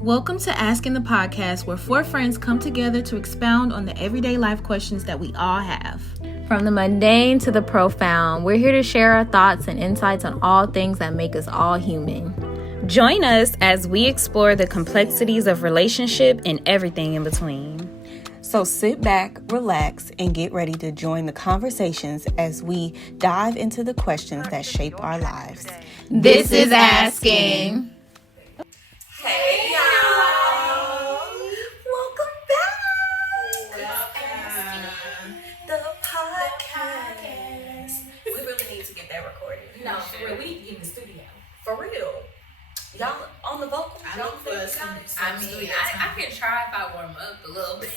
Welcome to Asking the Podcast, where four friends come together to expound on the everyday life questions that we all have. From the mundane to the profound, we're here to share our thoughts and insights on all things that make us all human. Join us as we explore the complexities of relationship and everything in between. So sit back, relax, and get ready to join the conversations as we dive into the questions that shape our lives. This is Asking. Hey y'all! Welcome back! The podcast. We really need to get that recorded. No, for real. We need to get in the studio. For real. Y'all on the vocals? I don't fuss. I can try if I warm up a little bit.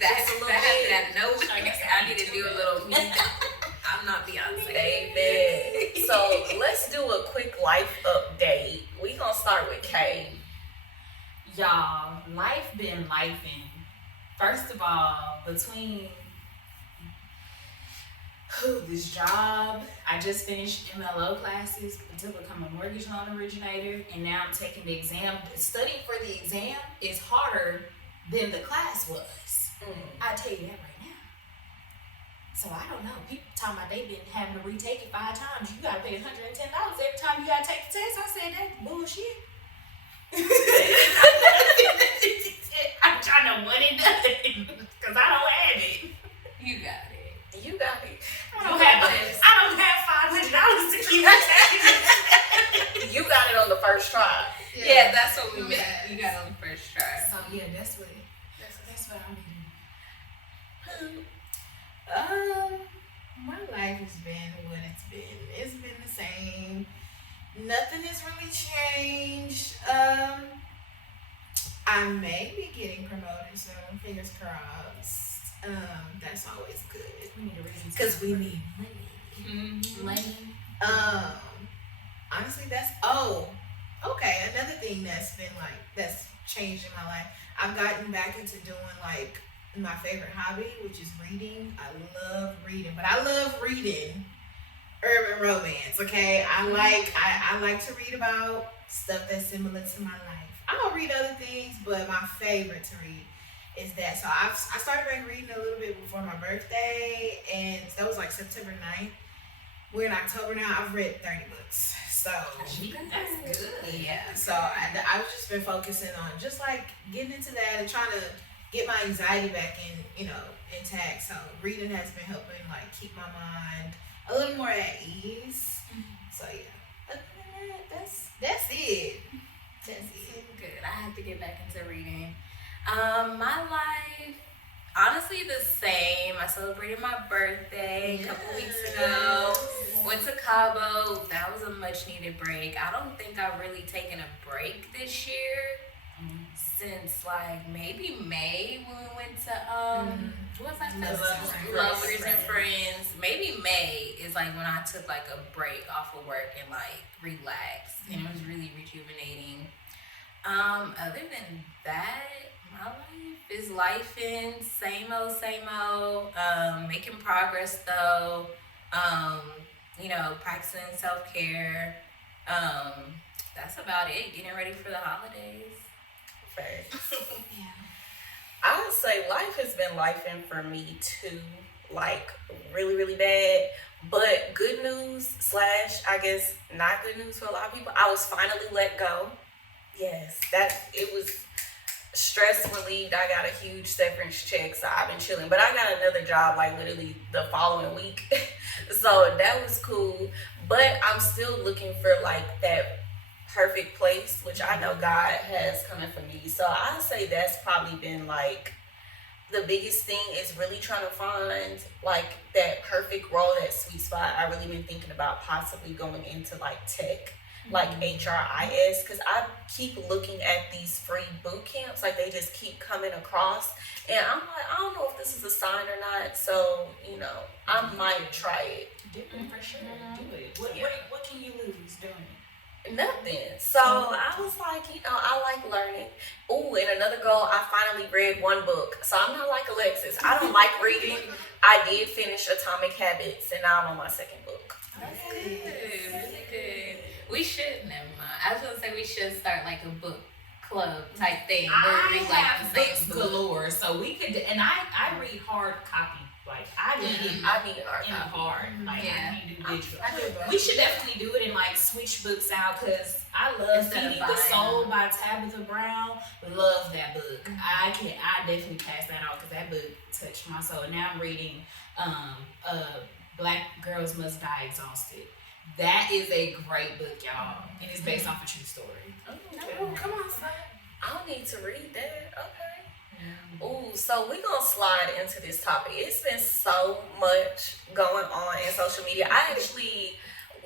That happened out of nowhere. I guess I need to do a little me. I'm not Beyonce. Amen. So let's do a quick life update. We gonna start with Kay. Y'all, life been lifing. First of all, between this job, I just finished MLO classes to become a mortgage loan originator, and now I'm taking the exam. Studying for the exam is harder than the class was. I tell you that right now. So I don't know. People talking about they've been having to retake it 5 times. You gotta pay $110 every time you gotta take the test. I said that's bullshit. I'm trying to one and done because I don't have it. You got it. You got it. I don't have $500 to keep it. You got it on the first try. Yeah, that's what we meant. You got it on the first try. So yeah, that's what I'm doing. My life has been what it's been. It's been the same. Nothing has really changed. I may be getting promoted soon. Fingers crossed. That's always good. We need a reason Because we need money. money. Honestly, okay. Another thing that's changed in my life. I've gotten back into doing my favorite hobby, which is reading. I love reading, but I love reading urban romance. Okay, I like to read about stuff that's similar to my life. I don't read other things, but my favorite to read is that. So I started back reading a little bit before my birthday, and that was September 9th. We're in October now. I've read 30 books. So That's good. yeah. So I've just been focusing on just getting into that and trying to get my anxiety back intact. So reading has been helping keep my mind a little more at ease. So yeah. Other than that, that's it. That's it. Good. I have to get back into reading. My life, honestly, the same. I celebrated my birthday a couple weeks ago. Went to Cabo. That was a much needed break. I don't think I've really taken a break this year since maybe May when we went to what was that festival? Lovers and Friends. Maybe May is when I took a break off of work and relaxed, and it was really rejuvenating. Other than that, my life is lifing, same old, making progress though, practicing self-care. That's about it, getting ready for the holidays. Yeah. I would say life has been lifing for me too, really, really bad. But good news / I guess not good news for a lot of people. I was finally let go. Yes, it was stress relieved. I got a huge severance check, so I've been chilling. But I got another job literally the following week, so that was cool. But I'm still looking for that perfect place, which I know God has coming for me. So I say that's probably been the biggest thing is really trying to find that perfect role, that sweet spot. I really been thinking about possibly going into tech, HRIS, because I keep looking at these free boot camps, they just keep coming across, and I'm I don't know if this is a sign or not. So I might try it. Do it for sure. Do it. What can you lose doing it? Nothing. So I was I like learning. Ooh, and another goal, I finally read one book. So I'm not like Alexis. I don't like reading. I did finish Atomic Habits, and now I'm on my second book. That's good. Really good. We should, never mind. I was going to say we should start a book club type thing where I we read have like the books same book. galore, so we could. And I read hard copy. Like I need it I need art in the hard. Like Yeah. I need to do digital. I do both. We should definitely do it and like switch books out because I love Instead of Feeding the buying Soul them. by Tabitha Brown. Love that book. I definitely pass that off because that book touched my soul. And now I'm reading Black Girls Must Die Exhausted. That is a great book, y'all. And it's based off a true story. Oh, come on, son. I don't need to read that. Okay. Ooh, so we're gonna slide into this topic. It's been so much going on in social media. I actually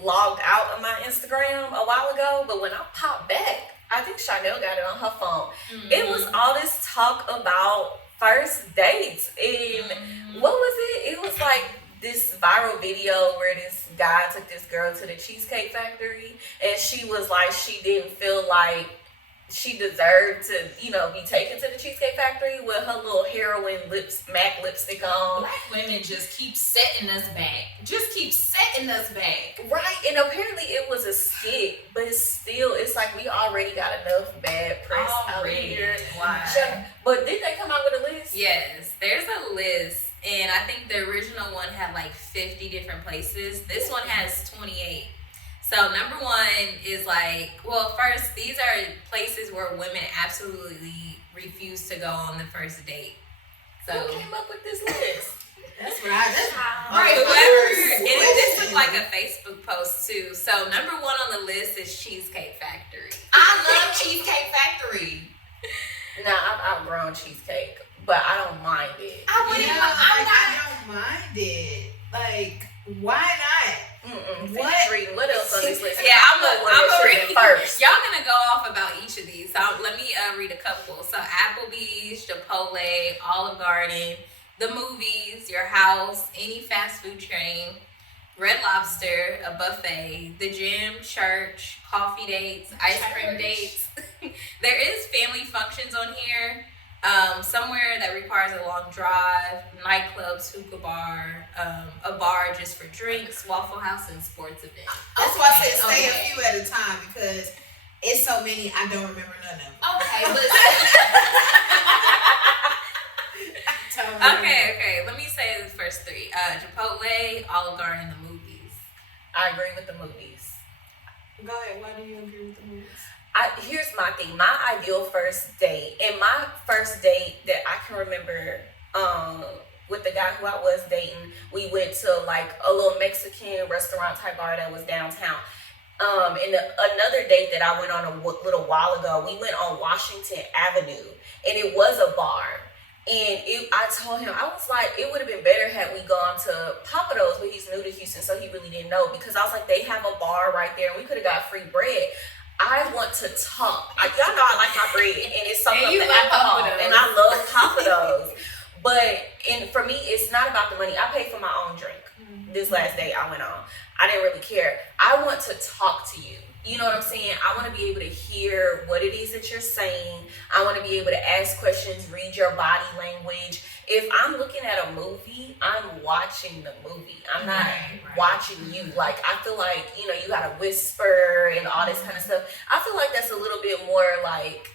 logged out of my Instagram a while ago, but when I popped back, I think Chanel got it on her phone. It was all this talk about first dates. And what was it? It was like this viral video where this guy took this girl to the Cheesecake Factory, and she was like, she didn't feel like she deserved to, be taken to the Cheesecake Factory with her little heroin MAC lipstick on. Black women just keep setting us back. Right, and apparently it was a skit, but it's like we already got enough bad press out here. Why? But did they come out with a list? Yes, there's a list, and I think the original one had like 50 different places. This one has 28. So number one is first, these are places where women absolutely refuse to go on the first date. So Who came up with this list? That's what I. right, whoever, and this was like a Facebook post too. So number one on the list is Cheesecake Factory. I love Cheesecake Factory. Now, I've outgrown cheesecake, but I don't mind it. I don't mind it. Like, why not? What? Reading. What else on this list? Yeah, I'm gonna read first. Y'all gonna go off about each of these. So let me read a couple. So Applebee's, Chipotle, Olive Garden, the movies, your house, any fast food chain, Red Lobster, a buffet, the gym, church, coffee dates, ice cream dates. There is family functions on here. Somewhere that requires a long drive, nightclubs, hookah bar, a bar just for drinks, Waffle House, and sports events. That's why I said stay a few at a time because it's so many I don't remember none of them. Okay, but Okay. Let me say the first three. Chipotle, Olive Garden, the movies. I agree with the movies. Go ahead. Why do you agree with the movies? Here's my thing. My ideal first date, and my first date that I can remember with the guy who I was dating, we went to like a little Mexican restaurant type bar that was downtown. And another date that I went on a little while ago, we went on Washington Avenue, and it was a bar. And I told him, I was like, it would have been better had we gone to Papados, but he's new to Houston, so he really didn't know. Because I was like, they have a bar right there, and we could have got free bread. I want to talk. Y'all know I like my bread, and it's something of the alcohol, and I love Papados. But for me, it's not about the money. I paid for my own drink. This last date I went on, I didn't really care. I want to talk to you. You know what I'm saying? I want to be able to hear what it is that you're saying. I want to be able to ask questions, read your body language. If I'm looking at a movie, I'm watching the movie. I'm not watching you. Like, I feel like, you got to whisper and all this kind of stuff. I feel like that's a little bit more like,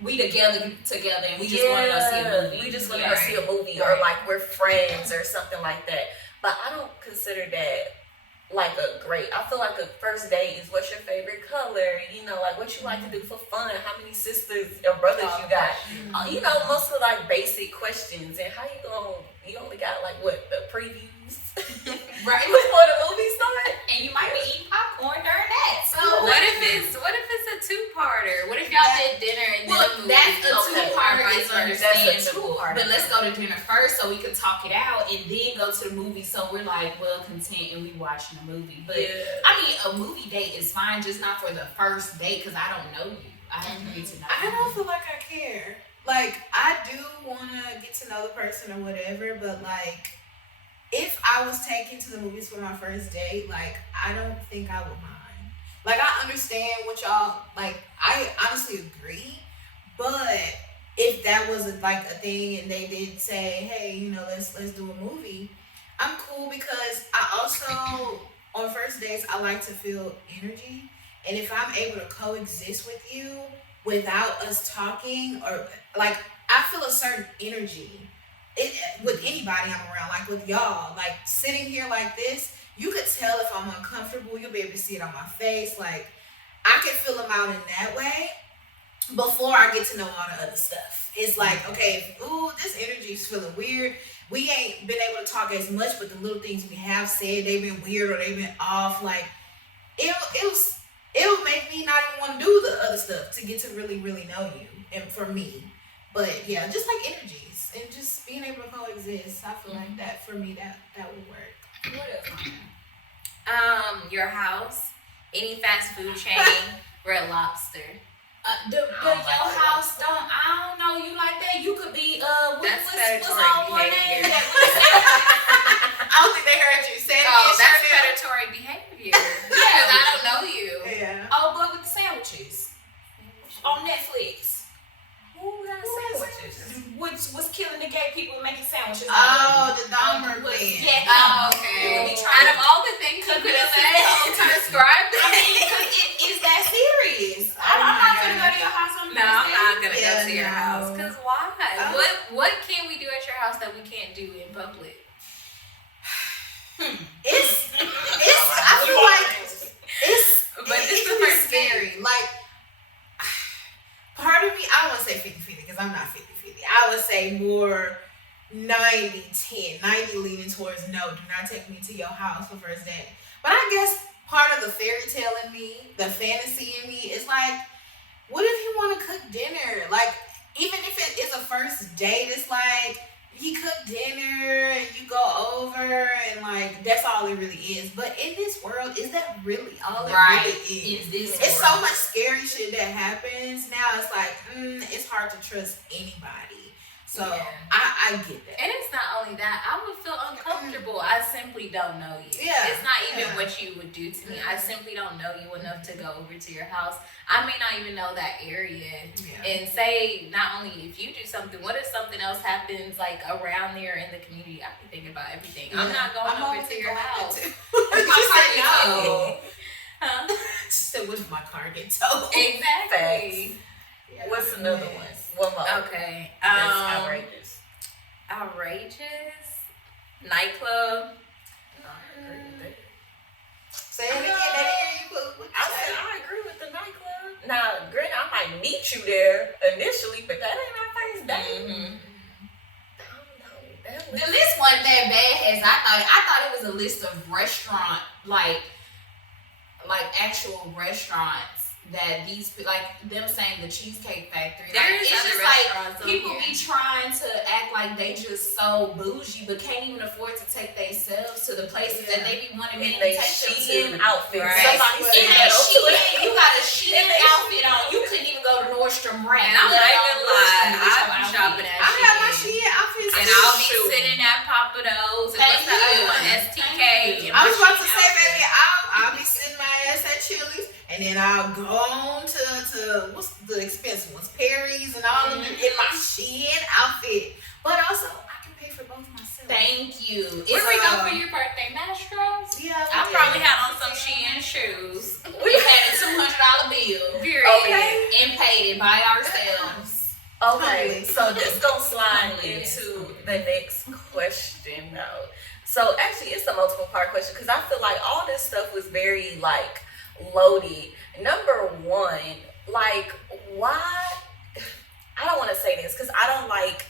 we together, and we just want to go see a movie. We just want to go see a movie, or like we're friends or something like that. But I don't consider that like a great. I feel like a first date is what's your favorite color, like what you like to do for fun, how many sisters or brothers you got, most of like basic questions, and how you only got like what, the previews right before the movie starts, and you might be eating popcorn during that. So what if it's a two-parter? What if y'all did dinner and then a movie? That's a two-parter is understandable. But But let's go to dinner first so we can talk it out and then go to the movie so we're like well content and we watching the movie. But I mean, a movie date is fine, just not for the first date because I don't know you. I have to get to know you. I don't feel like I care. Like, I do want to get to know the person or whatever, but like, if I was taken to the movies for my first date, like, I don't think I would mind. Like, I understand what y'all, like, I honestly agree, but if that was a thing and they did say, hey, let's do a movie, I'm cool because I also, on first dates, I like to feel energy. And if I'm able to coexist with you without us talking, or like I feel a certain energy with anybody I'm around, like with y'all, like sitting here like this, you could tell if I'm uncomfortable. You'll be able to see it on my face. Like I can feel them out in that way before I get to know all the other stuff. It's like, okay, ooh, this energy is feeling weird. We ain't been able to talk as much, but the little things we have said, they've been weird or they've been off. Like it'll make me not even want to do the other stuff to get to really, really know you. And for me, but yeah, just like energies and just being able to coexist. I feel like that for me, that would work. What else? Your house, any fast food chain, Red Lobster. Your house don't. I don't know you like that. You could be That's what's all one name? behavior. I don't think they heard you say it. Oh, that's predatory behavior. Because I don't know you. Yeah. Oh, but with the sandwiches on Netflix. Who got sandwiches? Which was killing the gay people making sandwiches. Oh, the Dahmer man. Yeah. Oh, okay. Out of all the things you could have said to describe this, I mean, because it is that serious. I'm not gonna go to your house on no, I'm not gonna go Yeah, to your no. house. Cause why? What can we do at your house that we can't do in public? It's I feel like But this is the can be first scary. Like part of me, I don't want to say 50-50 because I'm not 50-50. I would say more 90-10. 90 leaning towards no, do not take me to your house for first date. But I guess part of the fairy tale in me, the fantasy in me, is like, what if you want to cook dinner? Like, even if it is a first date, it's like, he cooked dinner and you go over and like, that's all it really is. But in this world, is that really all it really is? It's so much scary shit that happens now. It's like, it's hard to trust anybody. So I get that. And it's not only that, I would feel uncomfortable. I simply don't know you. Yeah. It's not even what you would do to me. I simply don't know you enough to go over to your house. I may not even know that area. Yeah. And say, not only if you do something, what if something else happens like around there in the community? I be thinking about everything. I'm not going over to your house. Huh? So what's my car get towed? Exactly. Yeah. What's another one? One more. Okay. That's outrageous. Outrageous. Nightclub. No, I agree with that. Say it again. They didn't hear you. What I said I agree with the nightclub. Now, granted, I might meet you there initially, but that ain't our first date. Mm-hmm. I don't know. The list wasn't that bad as I thought it was a list of restaurant, like actual restaurants that these, like them saying the Cheesecake Factory. There Like, is it's other just like restaurants people over be trying to act like they just so bougie, but can't even afford to take themselves to the places that they be wanting men In to they take them Shein to. outfit. Right. Somebody In said that that on Shein, Twitter. you got a Shein In they outfit Shein on. You couldn't even go to Nordstrom Rack. And I'm not even lying. I'm shopping at I have my Shein. Shein outfits. And too. I'll be sitting at Papa Do's. And what's the other one? STK. I was about to say, baby, I'll be sitting my ass at Chili's, and then I'll go on to what's the expensive ones, Perry's, and all of them in my Shein outfit. But also, I can pay for both myself. Thank you. Where we go for your birthday? Mastros? Yeah, I probably had on some Shein shoes. We had a $200 bill. Period. Okay. And paid it by ourselves. Okay, so this gonna slide into the next question though. So actually, it's a multiple part question because I feel like all this stuff was very like loaded. Number one, like why? I don't want to say this because I don't like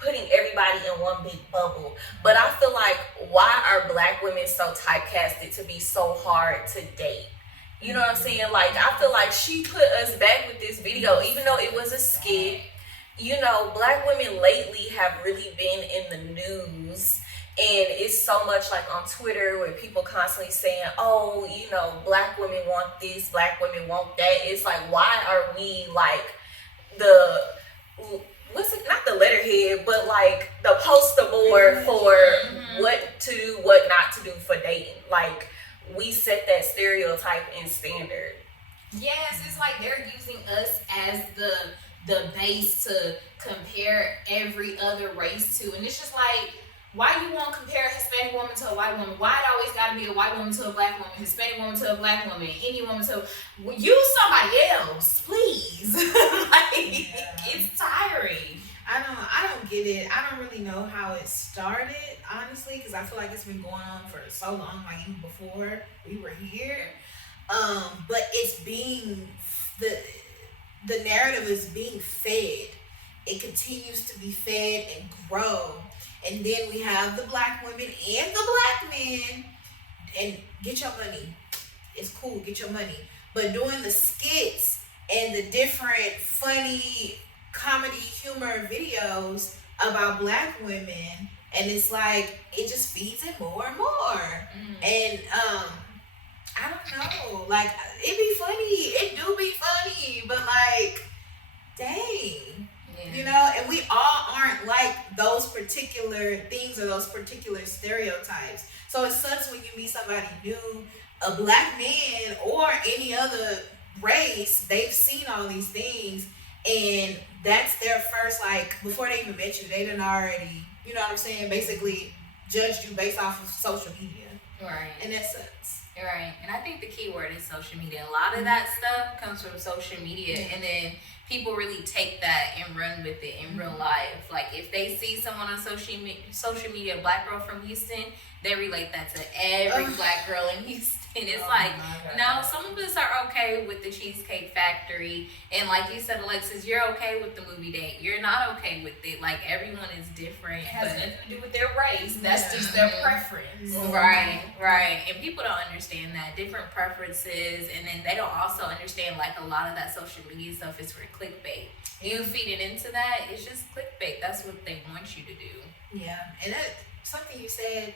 putting everybody in one big bubble. But I feel like why are Black women so typecasted to be so hard to date? You know what I'm saying? Like I feel like she put us back with this video, even though it was a skit. You know, Black women lately have really been in the news, and it's so much like on Twitter where people constantly saying, oh, you know, Black women want this, Black women want that. It's like, why are we like what's it, not the letterhead, but like the poster board for what to do, what not to do for dating? Like, we set that stereotype and standard. Yes, it's like they're using us as the base to compare every other race to, and it's just like, why you won't compare a Hispanic woman to a white woman? Why it always gotta be a white woman to a Black woman, Hispanic woman to a Black woman, any woman to use somebody else, please. get it. I don't really know how it started, honestly, because I feel like it's been going on for so long, like even before we were here. But it's being the narrative is being fed. It continues to be fed and grow. And then we have the black women and the black men. And get your money. It's cool, get your money. But doing the skits and the different funny comedy humor videos about black women, and it's like it just feeds it more and more. And I don't know, like it be funny, it do be funny, but like dang, you know, and we all aren't like those particular things or those particular stereotypes. So it sucks when you meet somebody new, a black man or any other race. They've seen all these things, and that's their first, like, before they even met you, they done already, you know what I'm saying, basically judged you based off of social media. Right. And that sucks. Right. And I think the key word is social media. A lot of that stuff comes from social media, and then people really take that and run with it in real life. Like if they see someone on social media, a black girl from Houston, they relate that to every black girl in Houston. It's like, no, some of us are okay with the Cheesecake Factory. And like you said, Alexis, you're okay with the movie date. You're not okay with it. Like everyone is different. It has nothing to do with their race. That's just their preference. Right. And people don't understand that. Different preferences. And then they don't also understand like a lot of that social media stuff is for clickbait. You feeding into that, it's just clickbait. That's what they want you to do. Yeah. And that, something you said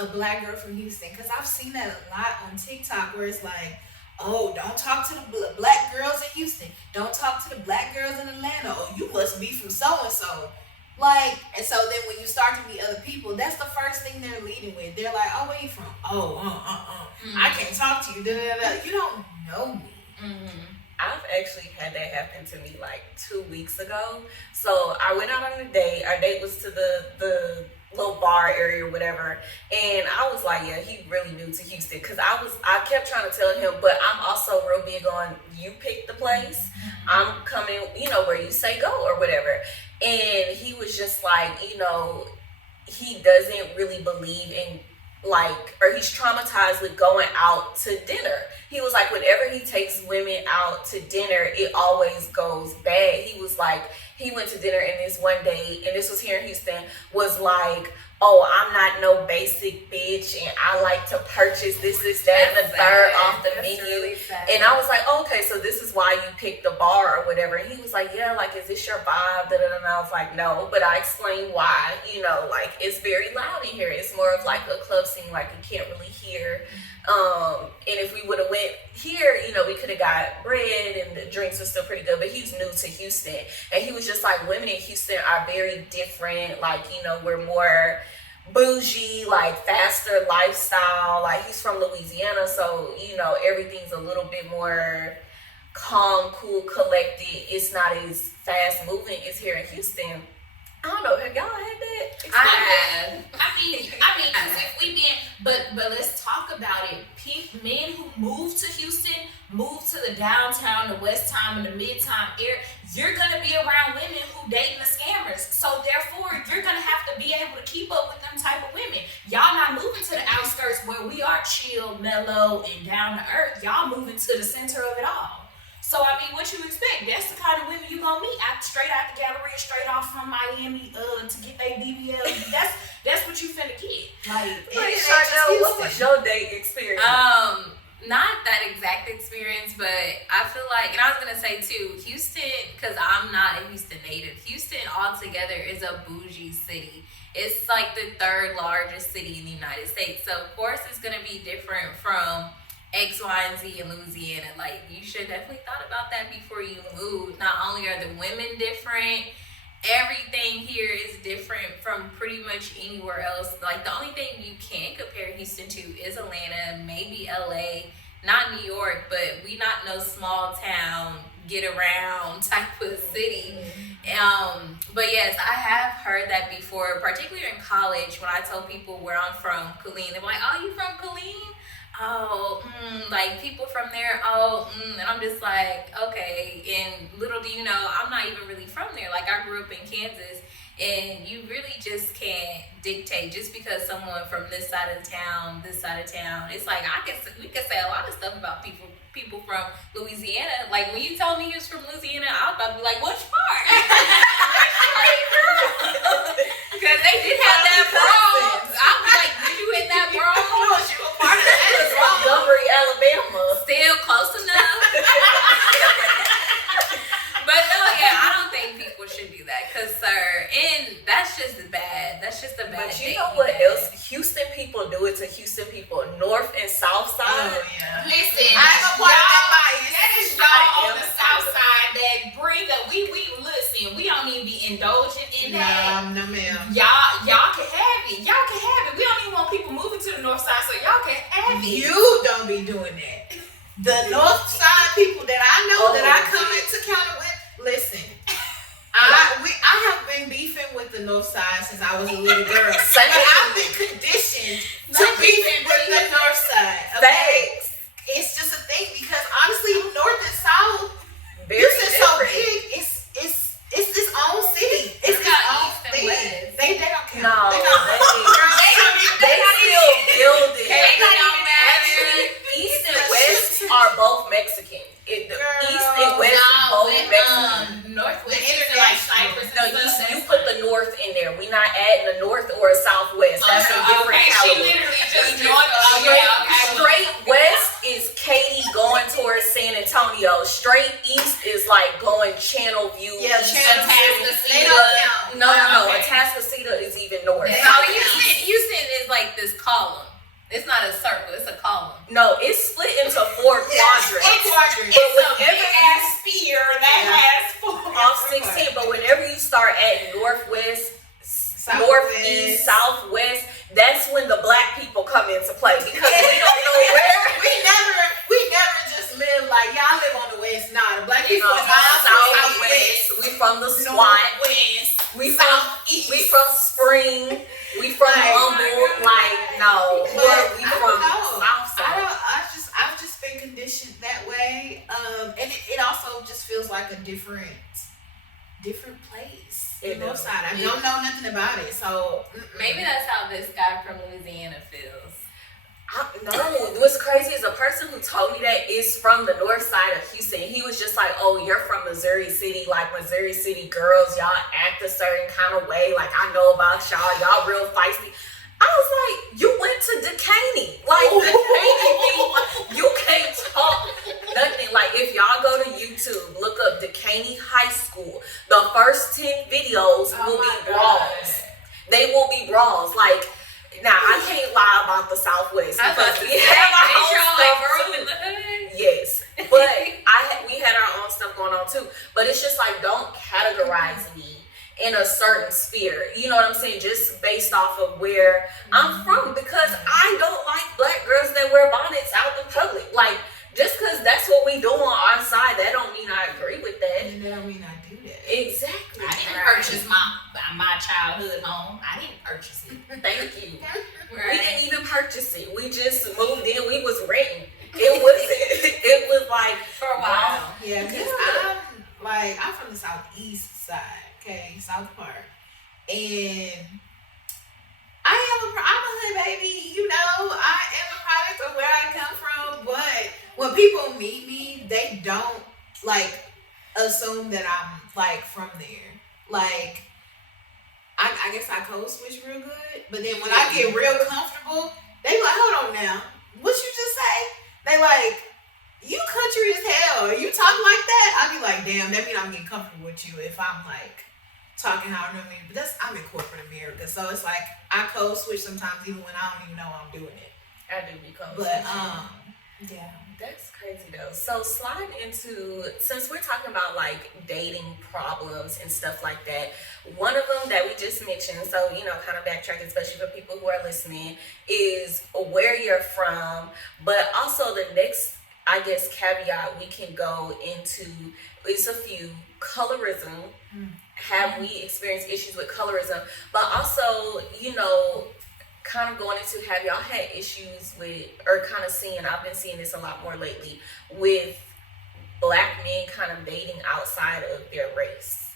a black girl from Houston, because I've seen that a lot on TikTok where it's like, oh, don't talk to the black girls in Houston. Don't talk to the black girls in Atlanta. Oh, you must be from so-and-so. Like, and so then when you start to meet other people, that's the first thing they're leading with. They're like, oh, where you from? Oh, I can't talk to you. You don't know me. I've actually had that happen to me like 2 weeks ago. So I went out on a date. Our date was to the little bar area or whatever, and I was like, yeah, he really new to Houston, because I kept trying to tell him, but I'm also real big on you pick the place, I'm coming, you know, where you say go or whatever. And he was just like, you know, he doesn't really believe in like, or he's traumatized with going out to dinner. He was like, whenever he takes women out to dinner, it always goes bad. He was like, he went to dinner, and this one day, and this was here in Houston, was like, oh, I'm not no basic bitch, and I like to purchase this, that, and the third off the menu. Really, and I was like, oh, okay, so this is why you picked the bar or whatever. And he was like, yeah, like, is this your vibe? And I was like, no, but I explained why. You know, like, it's very loud in here. It's more of like a club scene, like you can't really hear. And if we would have went here, you know, we could have got bread and the drinks were still pretty good, but he's new to Houston. And he was just like, women in Houston are very different. Like, you know, we're more bougie, like faster lifestyle. Like, he's from Louisiana, so, you know, everything's a little bit more calm, cool, collected. It's not as fast moving as here in Houston. I don't know. Have y'all had that? I have. I mean, because if we been, but let's talk about it. Men who move to Houston, move to the downtown, the west time, and the mid-time area, you're gonna be around women who dating the scammers. So therefore, you're gonna have to be able to keep up with them type of women. Y'all not moving to the outskirts where we are chill, mellow, and down to earth. Y'all moving to the center of it all. So, I mean, what you expect? That's the kind of women you gonna meet straight out the Galleria, straight off from Miami, to get their BBL. That's what you finna get. Like, what was your date experience? Not that exact experience, but I feel like, and I was gonna say too, Houston, because I'm not a Houston native, Houston altogether is a bougie city. It's like the third largest city in the United States. So, of course, it's gonna be different from X, Y, and Z in Louisiana. Like, you should definitely thought about that before you moved. Not only are the women different, everything here is different from pretty much anywhere else. Like, the only thing you can compare Houston to is Atlanta, maybe LA, not New York, but we not no small town, get around type of city. But yes, I have heard that before, particularly in college when I told people where I'm from, Killeen. They're like, oh, you from Killeen? like people from there, and I'm just like, okay. And little do you know, I'm not even really from there. Like, I grew up in Kansas, and you really just can't dictate just because someone from this side of town. It's like we could say a lot of stuff about people from Louisiana. Like, when you told me you was from Louisiana, I was about to be like, which part? Because they did have that brawl. I'll be like, did you in that brawl? Was you a part of that? Montgomery, Alabama. Still close enough. But no, yeah, I don't think people should do that, cause and that's just bad. That's just a bad. But you know what else? Houston people do it to Houston people, North and South side. Oh yeah. Listen, I'm a part of that bias. that is y'all on the south side that bring up. We listen. We don't even be indulgent in that. No, ma'am. Y'all can have it. Y'all can have it. We don't even want people moving to the north side, so y'all can have it. You don't be doing that. The north side people that I know that I come into counter with, listen. I have been beefing with the north side since I was a little girl. But I've been conditioned to beef with the north side. Okay? It's just a thing because honestly, north and south, Houston's so big. It's this own city. It's its own thing. They don't count. No, they don't. they still build it. Actually, East and West are both Mexican. The East and West are both Mexican. Northwest is like Cyprus. No, you put the North in there. We're not adding a North or a Southwest. That's a different She caliber. literally just joined. Straight West is Katy going towards San Antonio. Straight East is like going Channel View. Yeah, East Channel View. They don't count. No. Okay. Atascocita is even north. No, Houston is like this column. It's not a circle. It's a column. No, it's split into 4 quadrants. It's a big ass sphere that has 4. Off 16, but whenever you start adding Northwest, Northeast, Southwest, that's when the black people come into play because we don't know where. We never just live like y'all live on the west. Nah, the black people is Southwest. We from the SWAT. We from Spring. We from Humboldt. Like no, we from Southside. I've just been conditioned that way, and it also just feels like a different place. The north side. I don't know nothing about it, so Maybe that's how this guy from Louisiana feels. No, what's crazy is a person who told me that is from the north side of Houston. He was just like, oh, you're from Missouri City. Like, Missouri City girls, y'all act a certain kind of way. Like, I know about y'all real feisty. I was like, you went to Decaney. Like, Decaney people, you can't talk nothing. Like, if y'all go to YouTube, look up Decaney High School. The first 10 videos will be brawls. They will be brawls. Like, now, I can't lie about the Southwest because we have our own stuff too. Yes, but we had our own stuff going on too. But it's just like, don't categorize me in a certain sphere. You know what I'm saying? Just based off of where I'm from, because I don't like black girls that wear bonnets out in public. Like, just because that's what we do on our side, that don't mean I agree with that. And that don't mean I do that. Exactly. I didn't purchase my childhood home. I didn't purchase it. Thank you. Right. We didn't even purchase it. We just moved in. We was renting. It was like For a while. Yeah, because I'm from the southeast side, okay, South Park, and I'm a hood baby. You know, I am a product of where I come from. But when people meet me, they don't like assume that I'm like from there. Like, I guess I code switch real good, but then when I get real comfortable, they like, hold on now, what you just say? They like, you country as hell. You talk like that? I be like, damn, that mean I'm getting comfortable with you if I'm like talking how I know me. But I'm in corporate America, so it's like I code switch sometimes even when I don't even know I'm doing it. I do become. But yeah. That's crazy though. So slide into, since we're talking about like dating problems and stuff like that, one of them that we just mentioned, so kind of backtrack, especially for people who are listening, is where you're from, but also the next, I guess, caveat we can go into is a few, colorism. Have we experienced issues with colorism? But also, kind of going into, have y'all had issues with, or kind of seeing, I've been seeing this a lot more lately, with Black men kind of dating outside of their race?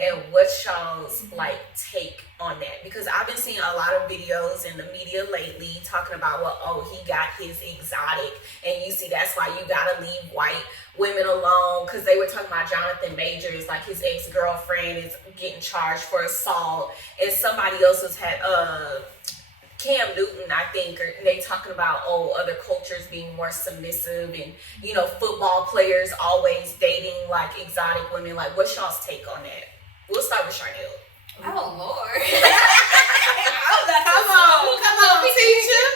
And what's y'all's like take on that? Because I've been seeing a lot of videos in the media lately talking about, well, oh, he got his exotic, and you see that's why you gotta leave white women alone, because they were talking about Jonathan Majors, like his ex-girlfriend is getting charged for assault, and somebody else has had Cam Newton, I think, or they talking about, oh, other cultures being more submissive, and, you know, football players always dating like exotic women. Like, what's y'all's take on that? We'll start with Charnel. Oh Lord. Come on, teacher.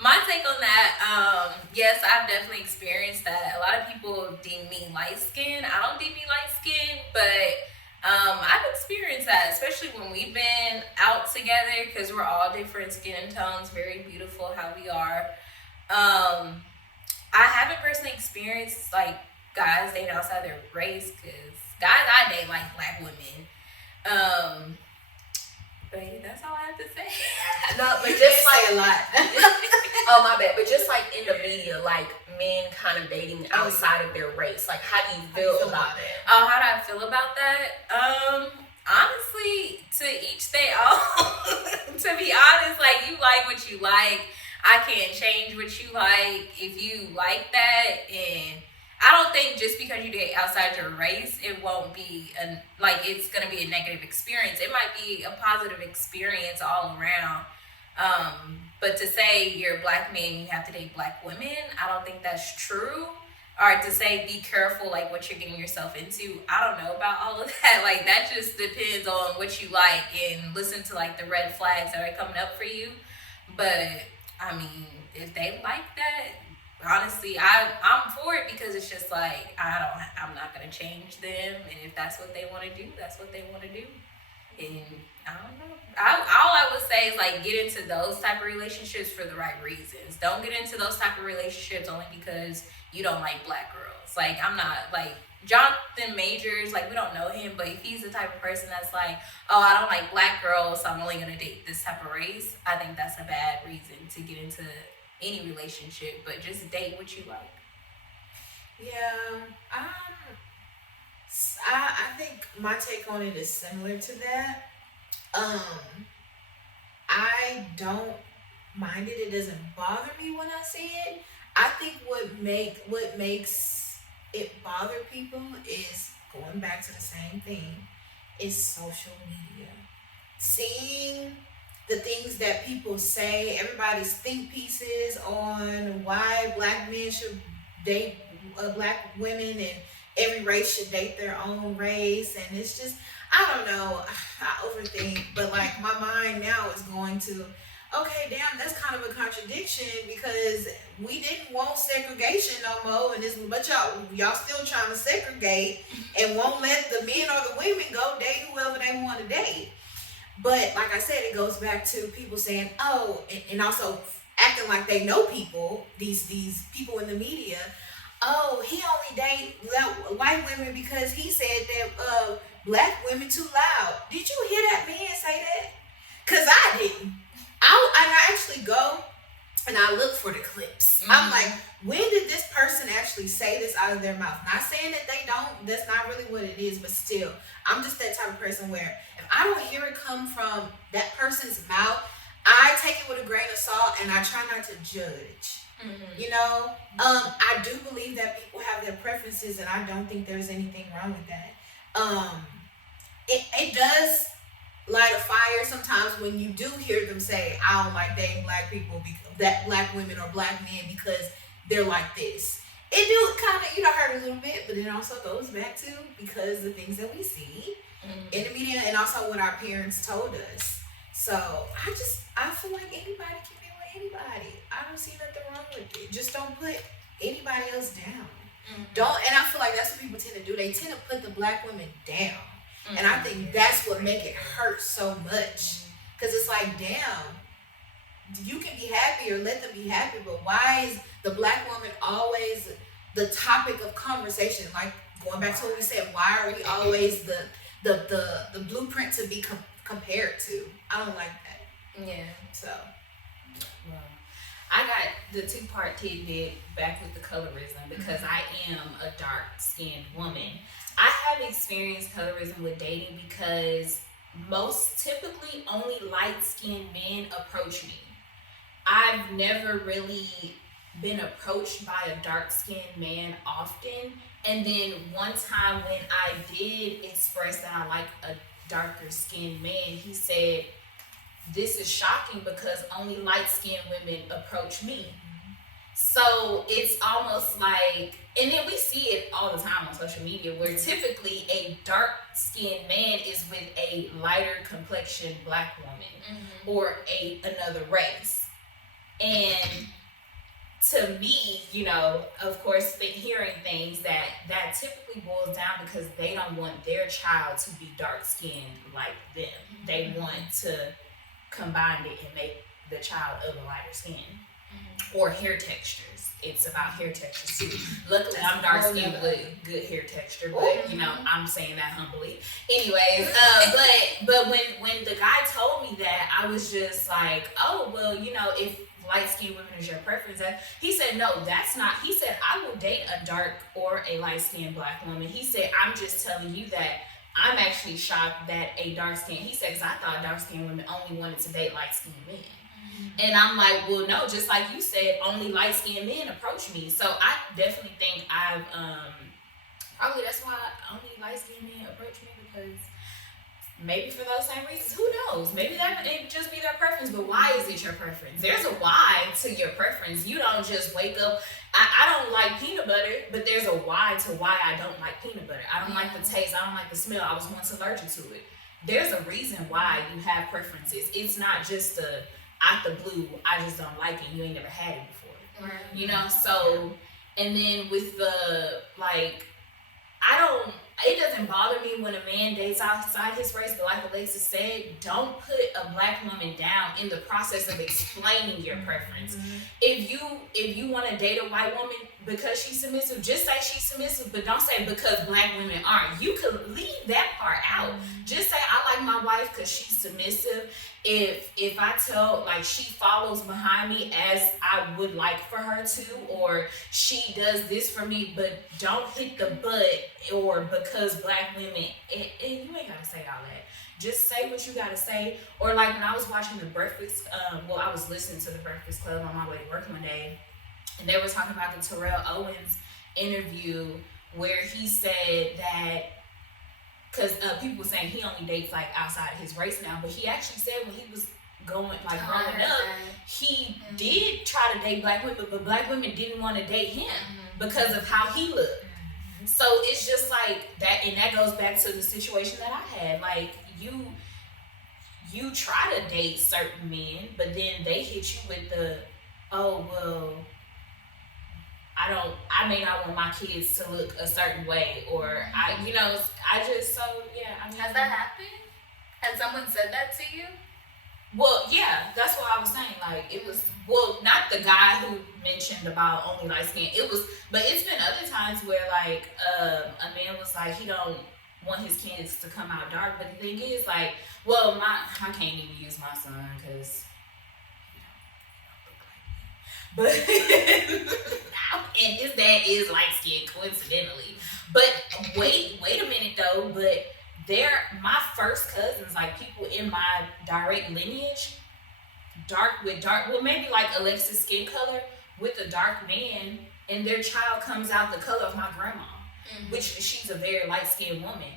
My take on that, yes, I've definitely experienced that. A lot of people deem me light skinned. I don't deem me light skinned, but I've experienced that, especially when we've been out together, because we're all different skin tones, very beautiful how we are. I haven't personally experienced like guys dating outside their race, because guys I date like Black women. But that's all I have to say. No, but You just did like say a lot. oh my bad, but just like in the media, like men kind of dating outside of their race. Like, how do you feel about that? Oh, how do I feel about that? Honestly, to each their own. To be honest, like, you like what you like. I can't change what you like. If you like that, and I don't think just because you date outside your race, it won't be it's gonna be a negative experience. It might be a positive experience all around. But to say you're a Black man, you have to date Black women, I don't think that's true. Or to say be careful like what you're getting yourself into, I don't know about all of that. Like, that just depends on what you like, and listen to like the red flags that are coming up for you. But I mean, if they like that, honestly, I'm for it, because it's just like I'm not gonna change them, and if that's what they want to do, that's what they want to do. And I don't know. All I would say is like, get into those type of relationships for the right reasons. Don't get into those type of relationships only because you don't like Black girls. Like, I'm not like Jonathan Majors, like, we don't know him, but if he's the type of person that's like, oh, I don't like Black girls, so I'm only gonna date this type of race, I think that's a bad reason to get into any relationship. But just date what you like. Yeah, I think my take on it is similar to that. I don't mind it. It doesn't bother me when I see it. I think what makes it bother people is going back to the same thing, is social media. Seeing the things that people say, everybody's think pieces on why Black men should date Black women, and every race should date their own race. And it's just, I don't know, I overthink, but like my mind now is going to, okay, damn, that's kind of a contradiction, because we didn't want segregation no more, and but y'all still trying to segregate and won't let the men or the women go date whoever they want to date. But like I said, it goes back to people saying, oh, and also acting like they know people, these people in the media. Oh, he only date white women because he said that Black women too loud. Did you hear that man say that? Because I didn't. I actually go and I look for the clips. Mm-hmm. I'm like, when did this person actually say this out of their mouth? Not saying that they don't. That's not really what it is. But still, I'm just that type of person where if I don't hear it come from that person's mouth, I take it with a grain of salt and I try not to judge. Mm-hmm. You know, I do believe that people have their preferences, and I don't think there's anything wrong with that. It does light a fire sometimes when you do hear them say, I don't like dating Black people, that Black women or Black men, because they're like this. It do kind of, hurt a little bit, but it also goes back to because the things that we see in the media, and also what our parents told us. So I feel like anybody can be with anybody. I don't see nothing wrong with it. Just don't put anybody else down. Mm-hmm. And I feel like that's what people tend to do. They tend to put the Black women down. And I think that's what make it hurt so much. Because it's like, damn, you can be happy or let them be happy, but why is the Black woman always the topic of conversation? Like, going back to what we said, why are we always the blueprint to be compared to? I don't like that. Yeah. So Well, I got the 2-part tidbit back with the colorism because I am a dark-skinned woman. I have experienced colorism with dating because most typically only light-skinned men approach me. I've never really been approached by a dark-skinned man often. And then one time when I did express that I like a darker-skinned man, he said, "This is shocking because only light-skinned women approach me." So it's almost like, and then we see it all the time on social media where typically a dark-skinned man is with a lighter complexion black woman or another race. And to me, you know, of course, hearing things that typically boils down because they don't want their child to be dark-skinned like them. They want to combine it and make the child of a lighter skin. Or hair textures. It's about hair textures too. Luckily, I'm dark skinned with good hair texture, but you know, I'm saying that humbly. Anyways, but when the guy told me that, I was just like, oh well, you know, if light skinned women is your preference, he said no, that's not. He said I will date a dark or a light skinned black woman. He said I'm just telling you that I'm actually shocked that a dark skinned. He said because I thought dark skinned women only wanted to date light skinned men. And I'm like, well, no, just like you said, only light-skinned men approach me. So I definitely think I've, probably that's why only light-skinned men approach me, because maybe for those same reasons, who knows? Maybe that it just be their preference, but why is it your preference? There's a why to your preference. You don't just wake up, I don't like peanut butter, but there's a why to why I don't like peanut butter. I don't like the taste, I don't like the smell, I was once allergic to it. There's a reason why you have preferences. It's not just out the blue, I just don't like it, you ain't never had it before. Right. You know, so, and then with the, like, it doesn't bother me when a man dates outside his race, but like Alexis said, don't put a black woman down in the process of explaining your preference. If you want to date a white woman because she's submissive, just say she's submissive, but don't say because black women aren't. You could leave that part out. Just say I like my wife because she's submissive. If I tell, like, she follows behind me as I would like for her to, or she does this for me, but don't hit the but or because black women, you ain't gotta say all that. Just say what you gotta say. Or like when I was watching The Breakfast, I was listening to The Breakfast Club on my way to work one day, and they were talking about the Terrell Owens interview where he said that, because people were saying he only dates like outside of his race now, but he actually said when he was growing up, he did try to date black women, but black women didn't want to date him because of how he looked. So it's just like that, and that goes back to the situation that I had. Like you try to date certain men, but then they hit you with the, oh well, I may not want my kids to look a certain way, or I mean, Has that happened? Has someone said that to you? Well, yeah, that's what I was saying. Like, it was, well, not the guy who mentioned about only light skin. But it's been other times where, like, a man was like, he don't want his kids to come out dark. But the thing is, like, well, I can't even use my son because he don't look like me. But, and his dad is light skinned, coincidentally. But wait a minute, though, but my first cousins, like people in my direct lineage, well, maybe like Alexis skin color with a dark man, and their child comes out the color of my grandma, which she's a very light skinned woman.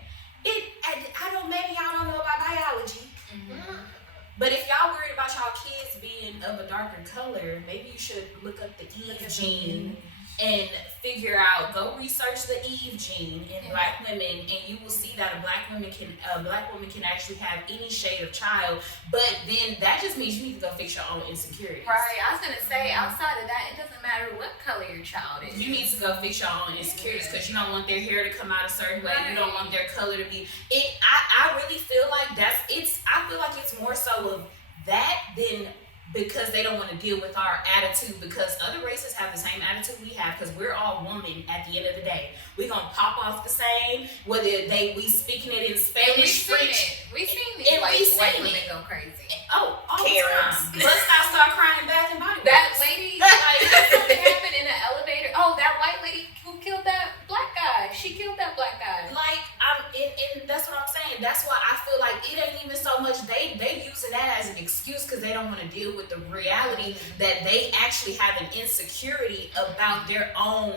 I don't, maybe y'all don't know about biology, but if y'all worried about y'all kids being of a darker color, maybe you should look up the Eve gene and figure out, go research the Eve gene in black women, and you will see that a black woman can actually have any shade of child. But then that just means you need to go fix your own insecurities. Right. I was gonna say, outside of that, it doesn't matter what color your child is. You need to go fix your own insecurities because you don't want their hair to come out a certain way. You don't want their color to be. I really feel like I feel like it's more so of that than because they don't want to deal with our attitude, because other races have the same attitude we have, because we're all women at the end of the day. We're going to pop off the same, whether we speaking it in Spanish, French. We've seen these white women go crazy. Oh, all Karens. the time. Let's not start crying Bath and Body Works. That lady, like, something happened in the elevator. Oh, that white lady who killed that black guy. She killed that black guy. Like, and that's what I'm saying. That's why I feel like it ain't even so much they using that as an excuse because they don't want to deal with the reality that they actually have an insecurity about their own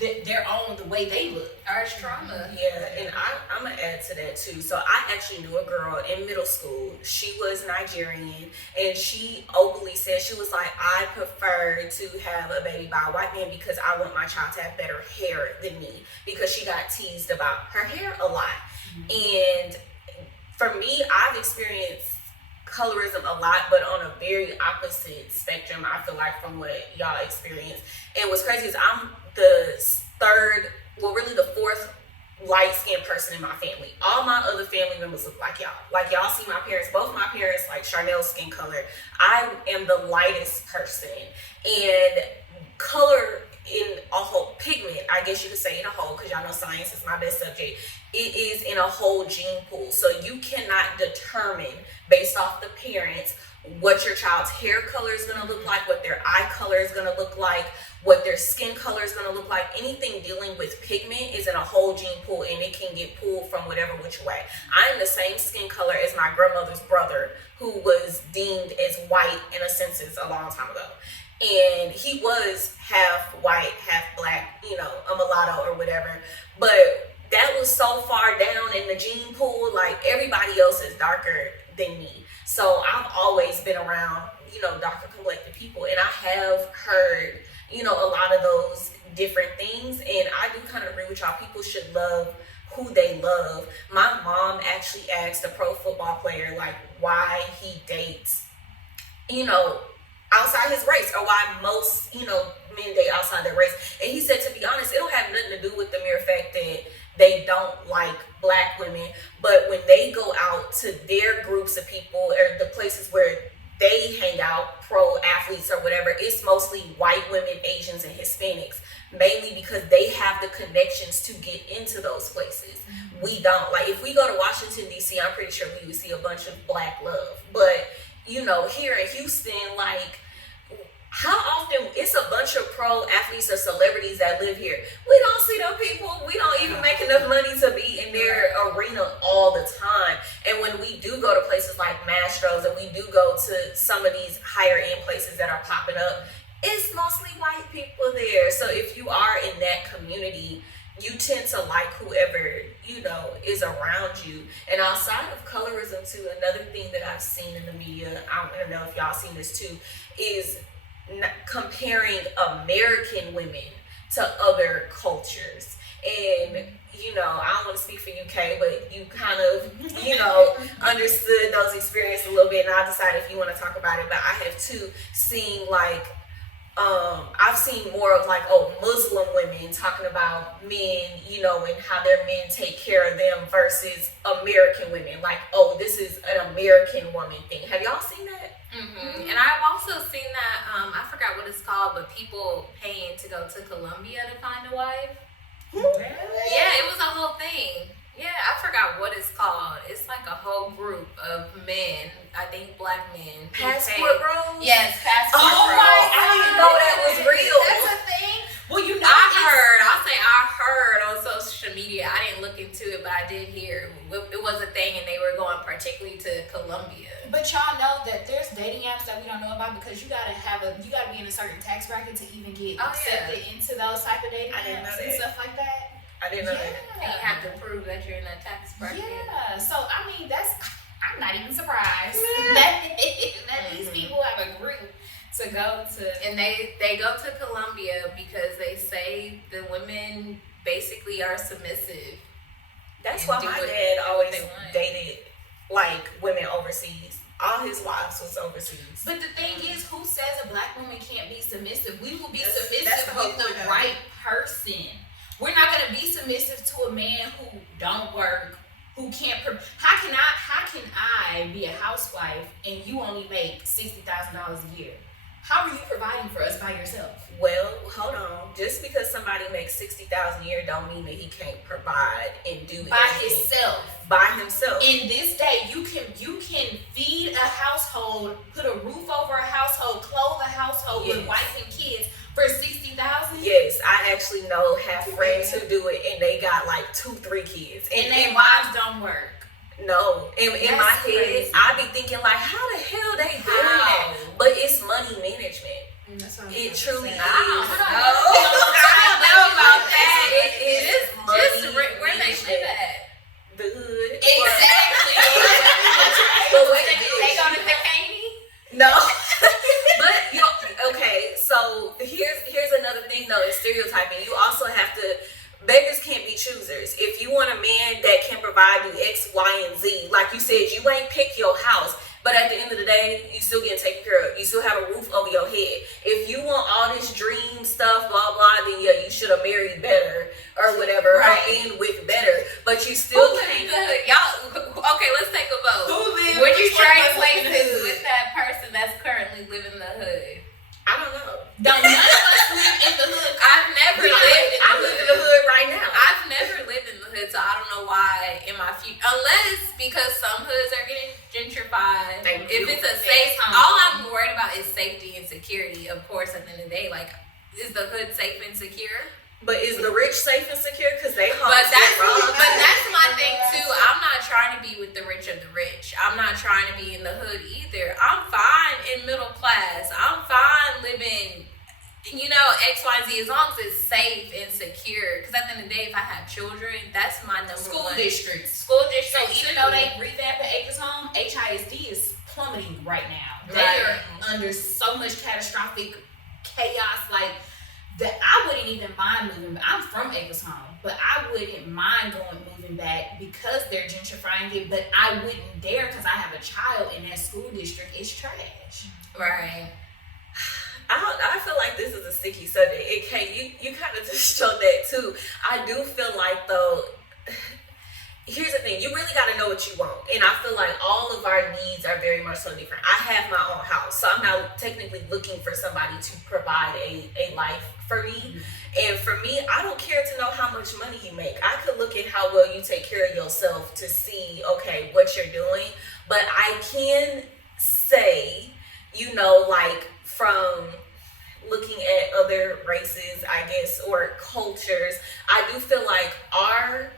the way they look. Arch trauma. Yeah, and I'm gonna add to that too. So I actually knew a girl in middle school. She was Nigerian, and she openly said, she was like, I prefer to have a baby by a white man because I want my child to have better hair than me, because she got teased about her hair a lot. And for me, I've experienced colorism a lot, but on a very opposite spectrum, I feel like, from what y'all experience. And what's crazy is I'm the fourth light-skinned person in my family. All my other family members look like y'all. Like, y'all see my parents, both my parents, like Charnel's skin color. I am the lightest person. And color in a whole, pigment, I guess you could say in a whole, because y'all know science is my best subject, it is in a whole gene pool. So you cannot determine based off the parents what your child's hair color is going to look like, what their eye color is going to look like, what their skin color is going to look like. Anything dealing with pigment is in a whole gene pool, and it can get pulled from whatever which way. I am the same skin color as my grandmother's brother, who was deemed as white in a census a long time ago. And he was half white, half black, you know, a mulatto or whatever. But that was so far down in the gene pool, like everybody else is darker than me. So I've always been around, you know, darker complected people, and I have heard, you know, a lot of those different things. And I do kind of agree with y'all. People should love who they love. My mom actually asked a pro football player, like, why he dates, you know, outside his race, or why most, you know, men date outside their race. And he said, to be honest, it don't have nothing to do with the mere fact that they don't like black women, but when they go out to their groups of people or the places where they hang out, pro athletes or whatever, it's mostly white women, Asians, and Hispanics, mainly because they have the connections to get into those places. We don't. Like, if we go to Washington, D.C., I'm pretty sure we would see a bunch of black love. But, you know, here in Houston, like, how often, it's a bunch of pro athletes or celebrities that live here. We don't see them people. We don't even make enough money to be in their arena all the time. And when we do go to places like Mastro's, and we do go to some of these higher end places that are popping up, it's mostly white people there. So if you are in that community, you tend to like whoever, you know, is around you. And outside of colorism too, another thing that I've seen in the media, I don't know if y'all seen this too, is comparing American women to other cultures. And, you know, I don't want to speak for UK, but you kind of, you know, understood those experiences a little bit, and I decided if you want to talk about it. But I have too seen, like, I've seen more of, like, Muslim women talking about men, you know, and how their men take care of them versus American women. Like, this is an American woman thing. Have y'all seen that? Mm-hmm. And I've also seen that, I forgot what it's called, but people paying to go to Colombia to find a wife. Yeah, it was a whole thing. Yeah, I forgot what it's called. It's like a whole group of men, I think black men. Passport bros? Yes, passport bros. Oh my, I didn't know that was real. That's a thing. Well, you know, I heard on social media. I didn't look into it, but I did hear it was a thing, and they were going particularly to Colombia. But y'all know that there's dating apps that we don't know about, because you gotta be in a certain tax bracket to even get accepted into those type of dating apps and stuff like that. I didn't know that. And you have to prove that you're in that tax bracket. Yeah. So I mean, I'm not even surprised that these people have a group to go to. And they go to Colombia because they say the women basically are submissive. That's why my dad always dated, like, women overseas. All his wives was overseas. But the thing is, who says a black woman can't be submissive? We will be That's submissive the with the right person. We're not going to be submissive to a man who don't work, who can't. How can I be a housewife and you only make $60,000 a year? How are you providing for us by yourself? Well, hold on. Just because somebody makes $60,000 a year don't mean that he can't provide and do By everything himself. by himself. In this day, you can feed a household, put a roof over a household, clothe a household with wife and kids for $60,000. Yes, I actually have friends who do it, and they got like 2-3 kids, and their wives don't work. No, in my head, crazy. I be thinking like, how the hell they doing that? But it's money management. It truly is. I don't know about that. It is money Where they live at? The hood. Exactly. But wait, They go to Bikini? no. But okay. So here's another thing though. Is stereotyping. You also have to. Beggars can't be choosers. If you want a man that can provide you X, Y, and Z, like you said, you ain't pick your house, but at the end of the day, you still getting taken care of. You still have a roof over your head. If you want all this dream stuff, blah, blah, then yeah, you should have married better or whatever, Right. or end with better. But you still can't. Y'all, okay, let's take a vote. Who lives? Would you which one trade of us live in the places hood? with that person that's currently living in the hood? I don't know. Don't none of us live in the hood. I've never lived in I the live in hood. the hood right now. I've never lived in the hood, so I don't know why in my future, unless because some hoods are getting gentrified. Thank If you. it's a safe, all I'm worried about is safety and security. Of course, at the end of the day, like, is the hood safe and secure? But is the rich safe and secure? Because they homes But get robbed. that's my thing too. I'm not trying to be with the rich of the rich. I'm not trying to be in the hood either. I'm fine in middle class. I'm fine living, X, Y, and Z, as long as it's safe and secure. Because at the end of the day, if I have children, that's my number School one. districts. School So district. even though they revamped the Acres Home, HISD is plummeting right now. They Right. are under so much catastrophic chaos. Like that, I wouldn't even mind moving. I'm from Acres Home, but I wouldn't mind moving back because they're gentrifying it. But I wouldn't dare because I have a child in that school district. It's trash. Right. I feel like this is a sticky subject. You kind of touched on that too. I do feel like though, here's the thing, you really got to know what you want. And I feel like all of our needs are very much so different. I have my own house, so I'm not technically looking for somebody to provide a life for me. And for me, I don't care to know how much money you make. I could look at how well you take care of yourself to see, okay, what you're doing. But I can say, like from looking at other races, I guess, or cultures, I do feel like our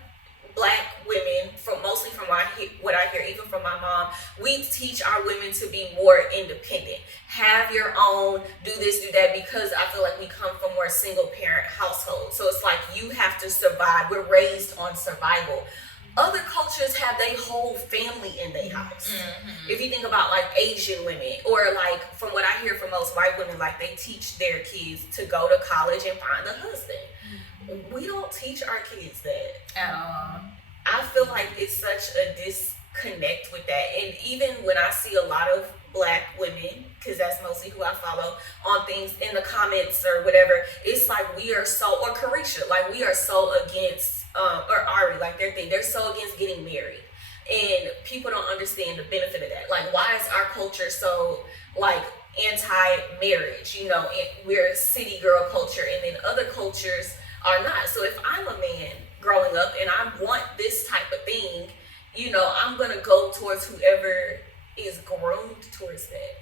Black women, mostly from what I hear, even from my mom, we teach our women to be more independent. Have your own, do this, do that, because I feel like we come from more single parent households. So it's like you have to survive. We're raised on survival. Other cultures have their whole family in their house. Mm-hmm. If you think about like Asian women, or like from what I hear from most white women, like they teach their kids to go to college and find a husband. Mm-hmm. We don't teach our kids that At all. I feel like it's such a disconnect with that. And even when I see a lot of Black women, because that's mostly who I follow, on things in the comments or whatever, it's like we are so, or Carisha, like we are so against or Ari, like they're so against getting married, and people don't understand the benefit of that. Like, why is our culture so like anti-marriage? We're a city girl culture, and then other cultures are not. So if I'm a man growing up and I want this type of thing, I'm gonna go towards whoever is groomed towards that.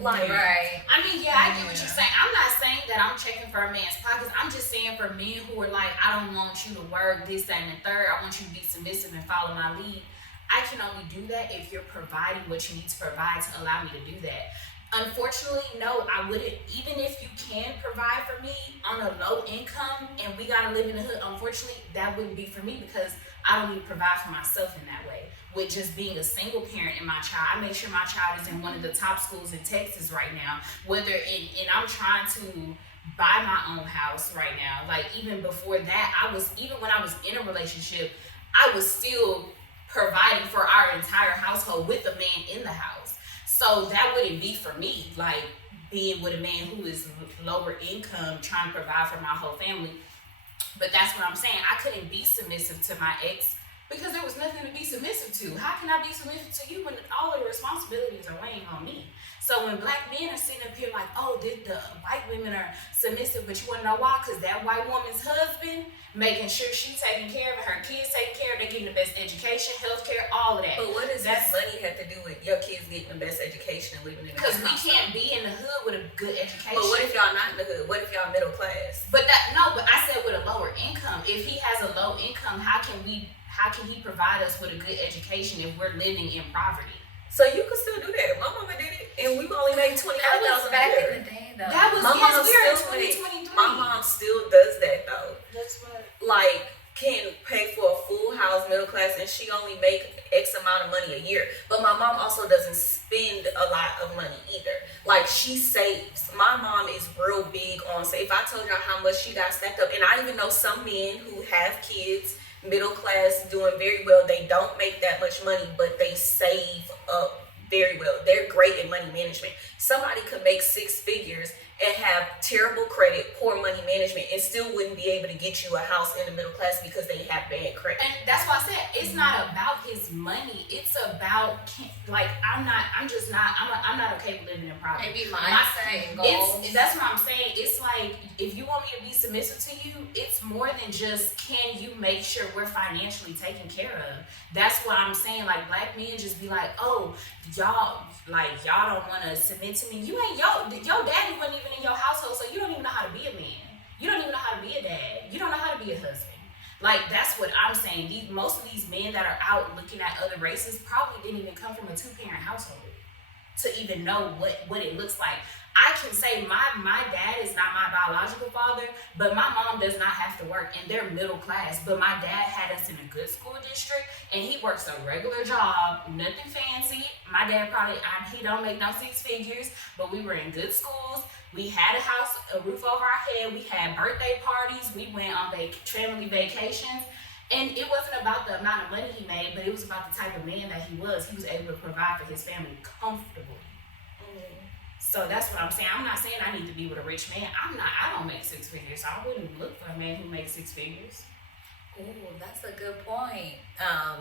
Like, Right. I mean, yeah, I get what you're saying. I'm not saying that I'm checking for a man's pockets. I'm just saying for men who are like, I don't want you to work this, that, and the third. I want you to be submissive and follow my lead. I can only do that if you're providing what you need to provide to allow me to do that. Unfortunately, no, I wouldn't. Even if you can provide for me on a low income and we gotta live in the hood, unfortunately, that wouldn't be for me because I don't need to provide for myself in that way. With just being a single parent and my child, I make sure my child is in one of the top schools in Texas right now. And I'm trying to buy my own house right now. Like even before that, even when I was in a relationship, I was still providing for our entire household with a man in the house. So that wouldn't be for me, like being with a man who is lower income, trying to provide for my whole family. But that's what I'm saying. I couldn't be submissive to my ex Because there was nothing to be submissive to. How can I be submissive to you when all of the responsibilities are weighing on me? So when black men are sitting up here like, oh, the white women are submissive, but you want to know why? Because that white woman's husband making sure she's taking care of her kids, taking care of, they're getting the best education, healthcare, all of that. But what does that money have to do with your kids getting the best education and living in the Because best we household? can't be in the hood with a good education. But what if y'all not in the hood? What if y'all middle class? But I said with a lower income. If he has a low income, how can he provide us with a good education if we're living in poverty? So you could still do that. My mama did it, and we only made $25,000 That was back a year. in the day, though. That was My mom we're in still 2023. My mom still does that though. That's what. Like, can pay for a full house, middle class, and she only make X amount of money a year. But my mom also doesn't spend a lot of money either. Like, she saves. My mom is real big on say. If I told y'all how much she got stacked up, and I even know some men who have kids, middle class, doing very well. They don't make that much money, but they save up very well. They're great at money management. Somebody could make 6 figures and have terrible credit, poor money management, and still wouldn't be able to get you a house in the middle class because they have bad credit. And that's why I said it's not about his money. It's about I'm not okay with living in poverty. Maybe mindset and goals. That's what I'm saying. It's like, if you want me to be submissive to you, it's more than just can you make sure we're financially taken care of. That's what I'm saying. Like, black men just be like, oh, y'all don't want to submit to me. You ain't your daddy wasn't even in your household, so you don't even know how to be a man. You don't even know how to be a dad. You don't know how to be a husband. Like, that's what I'm saying. Most of these men that are out looking at other races probably didn't even come from a 2-parent household to even know what it looks like. I can say my dad is not my biological father, but my mom does not have to work, and they're middle class. But my dad had us in a good school district, and he works a regular job, nothing fancy. My dad he don't make no 6 figures, but we were in good schools. We had a house, a roof over our head. We had birthday parties. We went on family vacations. And it wasn't about the amount of money he made, but it was about the type of man that he was. He was able to provide for his family comfortably. So that's what I'm saying. I'm not saying I need to be with a rich man. I don't make 6 figures, so I wouldn't look for a man who makes 6 figures. Ooh, that's a good point.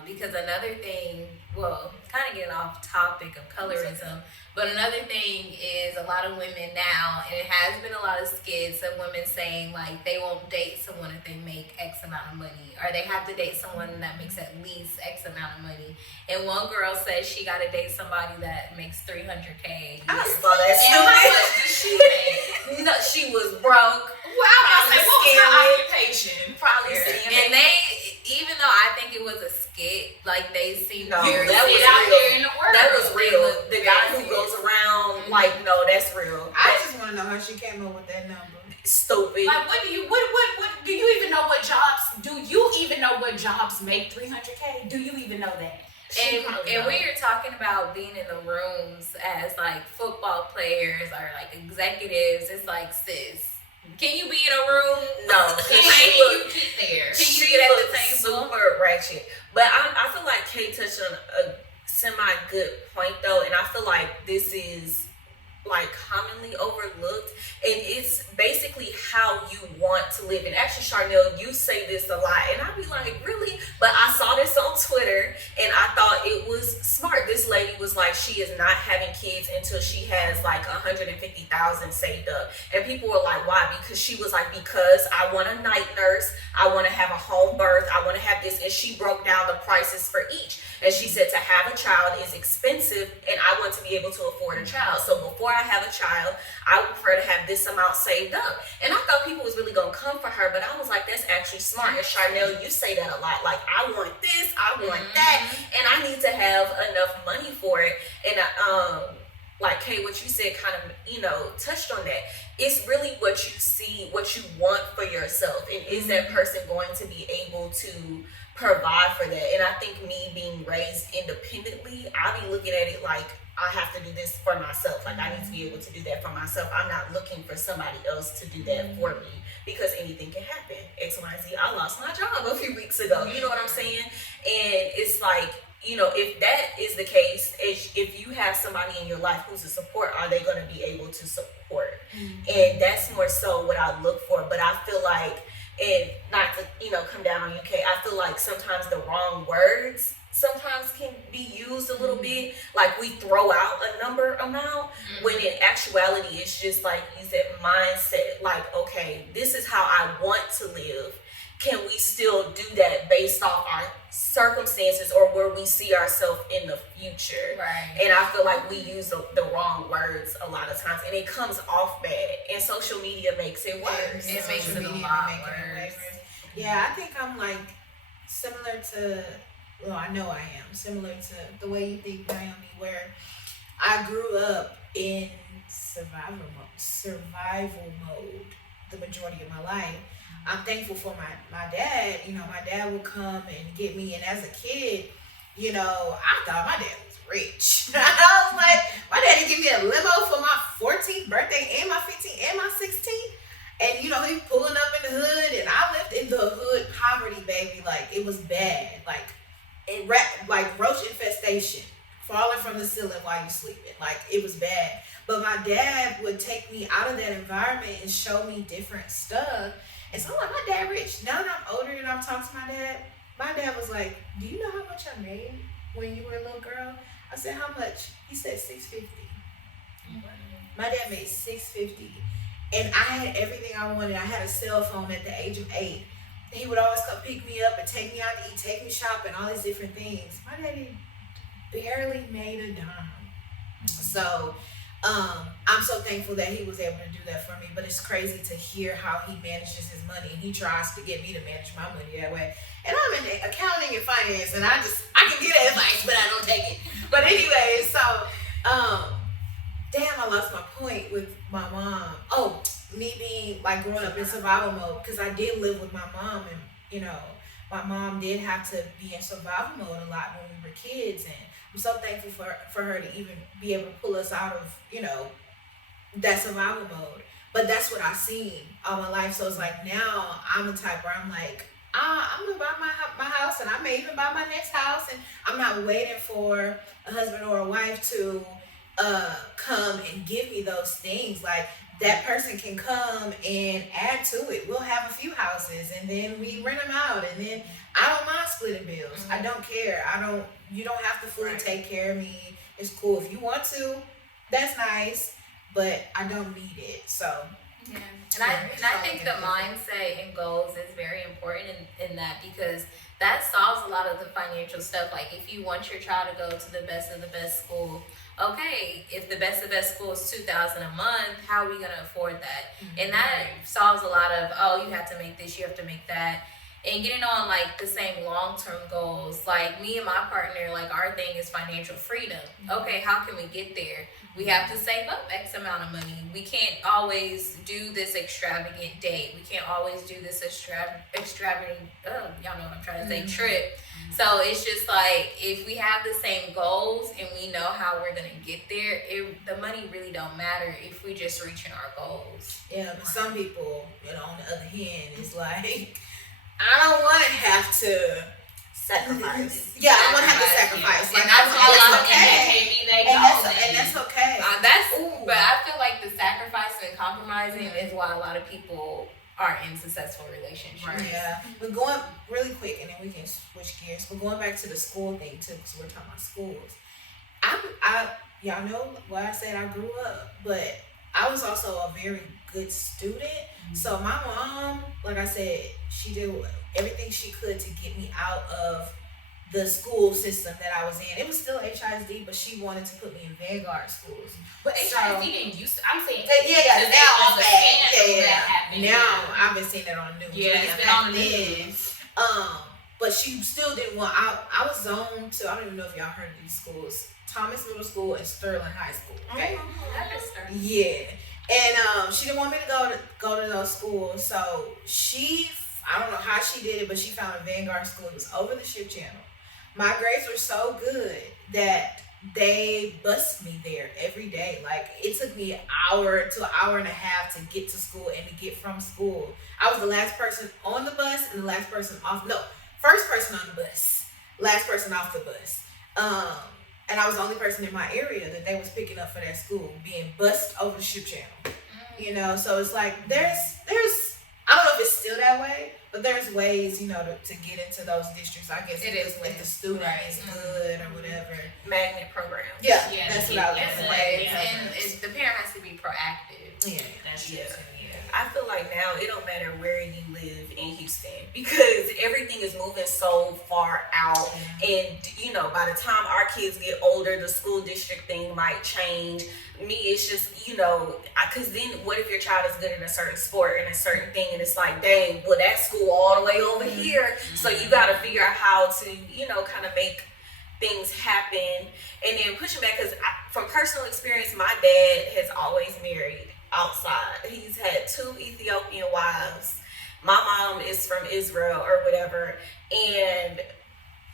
Because another thing, kind of getting off topic of colorism, but another thing is a lot of women now, and it has been a lot of skits of women saying like they won't date someone if they make X amount of money, or they have to date someone that makes at least X amount of money. And one girl said she got to date somebody that makes $300K. I saw that. And how much did she make? No, she was broke. Well, I was like, what was her occupation? Probably And they, even though I think it was a skit, like they seemed very that was out real. there in the world. That was real. The guy who serious. goes around like, no, that's real. I just want to know how she came up with that number. Stupid. Like, what do you even know what jobs? Do you even know what jobs make $300K? Do you even know that? And when you're talking about being in the rooms as like football players or like executives, it's like, sis, can you be in a room? No, Can you get there? Can you she get at the looks table? super ratchet. But I feel like Kate touched on a semi-good point though, and I feel like this is like commonly overlooked, and it's basically how you want to live. And actually, Charnel, you say this a lot, and I be like, really? But I saw this on Twitter, and I thought it was smart. This lady was like, she is not having kids until she has like 150,000 saved up, and people were like, why? Because she was like, because I want a night nurse, I want to have a home birth, I want to have this, and she broke down the prices for each. And she said to have a child is expensive, and I want to be able to afford a child. So before I have a child, I would prefer to have this amount saved up. And I thought people was really going to come for her, but I was like, that's actually smart. And Charnel, you say that a lot. Like, I want this, I want that, and I need to have enough money for it. And like Kay, what you said kind of, touched on that. It's really what you see, what you want for yourself. And is that person going to be able to provide for that? And I think me being raised independently, I be looking at it like I have to do this for myself. Like, I need to be able to do that for myself. I'm not looking for somebody else to do that for me, because anything can happen. X, Y, Z. I lost my job a few weeks ago. You know what I'm saying? And it's like, if that is the case, if you have somebody in your life who's a support, are they going to be able to support? And that's more so what I look for. But I feel like And not to, come down on UK, I feel like sometimes the wrong words sometimes can be used a little bit. Like we throw out a number amount when in actuality it's just like you said, mindset. Like, okay, this is how I want to live. Can we still do that based off our circumstances or where we see ourselves in the future? Right. And I feel like we use the wrong words a lot of times, and it comes off bad. And social media makes it worse. It makes it a lot worse. Yeah, I think I'm like similar to. Well, I know I am similar to the way you think, Naomi, where I grew up in survival mode the majority of my life. I'm thankful for my dad. My dad would come and get me, and as a kid, I thought my dad was rich. I was like, my daddy give me a limo for my 14th birthday and my 15th and my 16th. And he pulling up in the hood, and I lived in the hood poverty, baby. Like it was bad. Like roach infestation, falling from the ceiling while you're sleeping. Like it was bad. But my dad would take me out of that environment and show me different stuff. And so I'm like, my dad rich. Now that I'm older and I've talked to my dad was like, do you know how much I made when you were a little girl? I said, how much? He said $650. My dad made $650. And I had everything I wanted. I had a cell phone at the age of 8. He would always come pick me up and take me out to eat, take me shopping, all these different things. My daddy barely made a dime. So I'm so thankful that he was able to do that for me. But it's crazy to hear how he manages his money, and he tries to get me to manage my money that way. And I'm in accounting and finance, and I can get advice, but I don't take it. But anyway, so damn, I lost my point with my mom. Oh, me being like growing up in survival mode, because I did live with my mom, and my mom did have to be in survival mode a lot when we were kids, and I'm so thankful for her to even be able to pull us out of that survival mode. But that's what I've seen all my life. So it's like now I'm the type where I'm like, I'm gonna buy my house, and I may even buy my next house, and I'm not waiting for a husband or a wife to come and give me those things. Like that person can come and add to it. We'll have a few houses, and then we rent them out, and then I don't mind splitting bills. Mm-hmm. I don't care. You don't have to fully take care of me. It's cool if you want to. That's nice, but I don't need it. So yeah. And I think the mindset and goals is very important in that, because that solves a lot of the financial stuff. Like if you want your child to go to the best of the best school, okay, if the best of the best school is $2,000 a month, how are we gonna afford that? Mm-hmm. And that solves a lot of, you have to make this, you have to make that. And getting on like the same long-term goals. Like me and my partner, like our thing is financial freedom. Okay, how can we get there? We have to save up X amount of money. We can't always do this extravagant date. We can't always do this extravagant, y'all know what I'm trying to say, trip. So it's just like, if we have the same goals and we know how we're going to get there, the money really don't matter if we just reaching our goals. Yeah, but some people, on the other hand, is like, I don't want to have to sacrifice. Yeah, I want to have to sacrifice. Yeah. And that's okay. But I feel like the sacrifice and compromising is why a lot of people are in successful relationships. Right. Yeah. But going really quick, and then we can switch gears. But going back to the school thing too, because we're talking about schools. Y'all know what I said. I grew up, but I was also a very good student. Mm-hmm. So my mom, like I said, she did everything she could to get me out of the school system that I was in. It was still HISD, but she wanted to put me in Vanguard schools. But HISD didn't used to, I'm saying, now all the scandals that happened. Now I've been seeing that on the news. Yeah, it's been on the news. But she still didn't want, I was zoned to, I don't even know if y'all heard of these schools, Thomas Middle School and Sterling High School. Okay. That is Sterling. Yeah. And she didn't want me to go to those schools. So I don't know how she did it, but she found a Vanguard school. It was over the Ship Channel. My grades were so good that they bused me there every day. Like it took me an hour to an hour and a half to get to school and to get from school. I was the last person on the bus and the last person off. No, first person on the bus, last person off the bus. And I was the only person in my area that they was picking up for that school, being bused over the Ship Channel. So it's like there's I don't know if it's still that way, but there's ways, you know, to get into those districts. I guess It is if the student is good or whatever. Magnet programs. Yeah, Yeah, that's the what I was That's saying. ways, Yeah. and the parent has to be proactive. Yeah. That's true Yeah. too, yeah. I feel like now it don't matter where you live in Houston because everything is moving so far out. And, you know, by the time our kids get older, the school district thing might change. Me, it's just, you know, because then what if your child is good in a certain sport and a certain thing and it's like, dang, well, that school all the way over here. So you got to figure out how to, you know, kind of make things happen. And then pushing back, because from personal experience, my dad has always married outside. He's had 2 Ethiopian wives. My mom is from Israel or whatever. And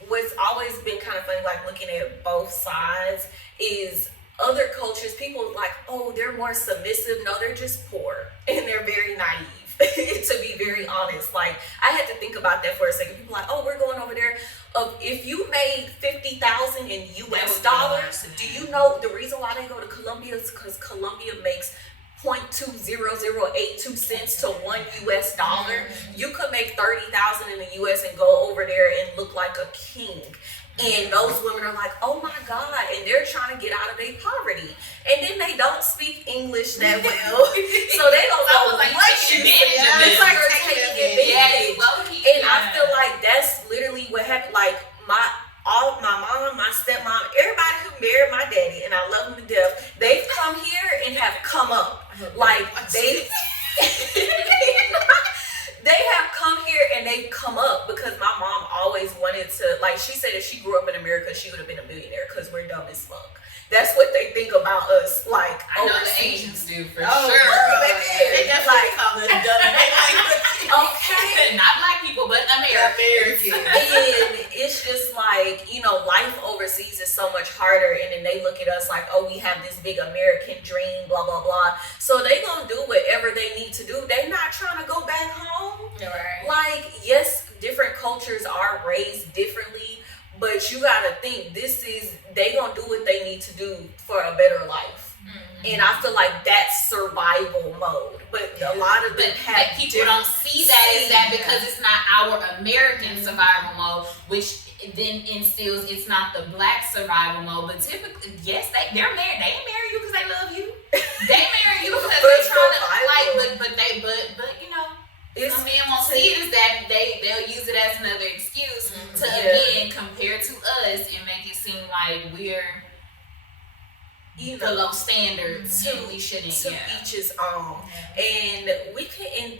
what's always been kind of funny, like looking at both sides, is other cultures, people like, oh, they're more submissive. No, they're just poor and they're very naive, to be very honest. Like, I had to think about that for a second. People are like, oh, we're going over there. If you made $50,000 in US dollars, do you know the reason why they go to Colombia is because Colombia makes 0.20082 cents to $1 US dollar. You could make $30,000 in the US and go over there and look like a king. And those women are like, oh my God, and they're trying to get out of their poverty. And then they don't speak English that well. So they don't know like what taking you advantage say. of It's them. like taking advantage. And I feel like that's literally what happened. Like my mom, my stepmom, everybody who married my daddy, and I love them to death, they've come here and have come up. Like they have come here and they've come up because my mom always wanted to, like, she said if she grew up in America, she would have been a millionaire because we're dumb as fuck. That's what they think about us, like, I know the overseas. Asians do for Oh, sure. girl, They they definitely call us dumb. Okay. Not black people, but Americans. And it's just like, you know, life overseas is so much harder, and then they look at us like, oh, we have this big American dream, blah blah blah. So they gonna do whatever they need to do. They not trying to go back home. Right. Like, yes, different cultures are raised differently, but you gotta think they gonna do what they need to do for a better life. And I feel like that's survival mode. But a lot of them have people don't see that as that because it's not our American survival mode, which then instills it's not the black survival mode. But typically, yes, they're married. They ain't marry you because they love you. They marry you because they're trying to but you know. Some men won't see it as that. They'll use it as another excuse to again compare to us and make it seem like we're below standards and we shouldn't. To each his own. And we can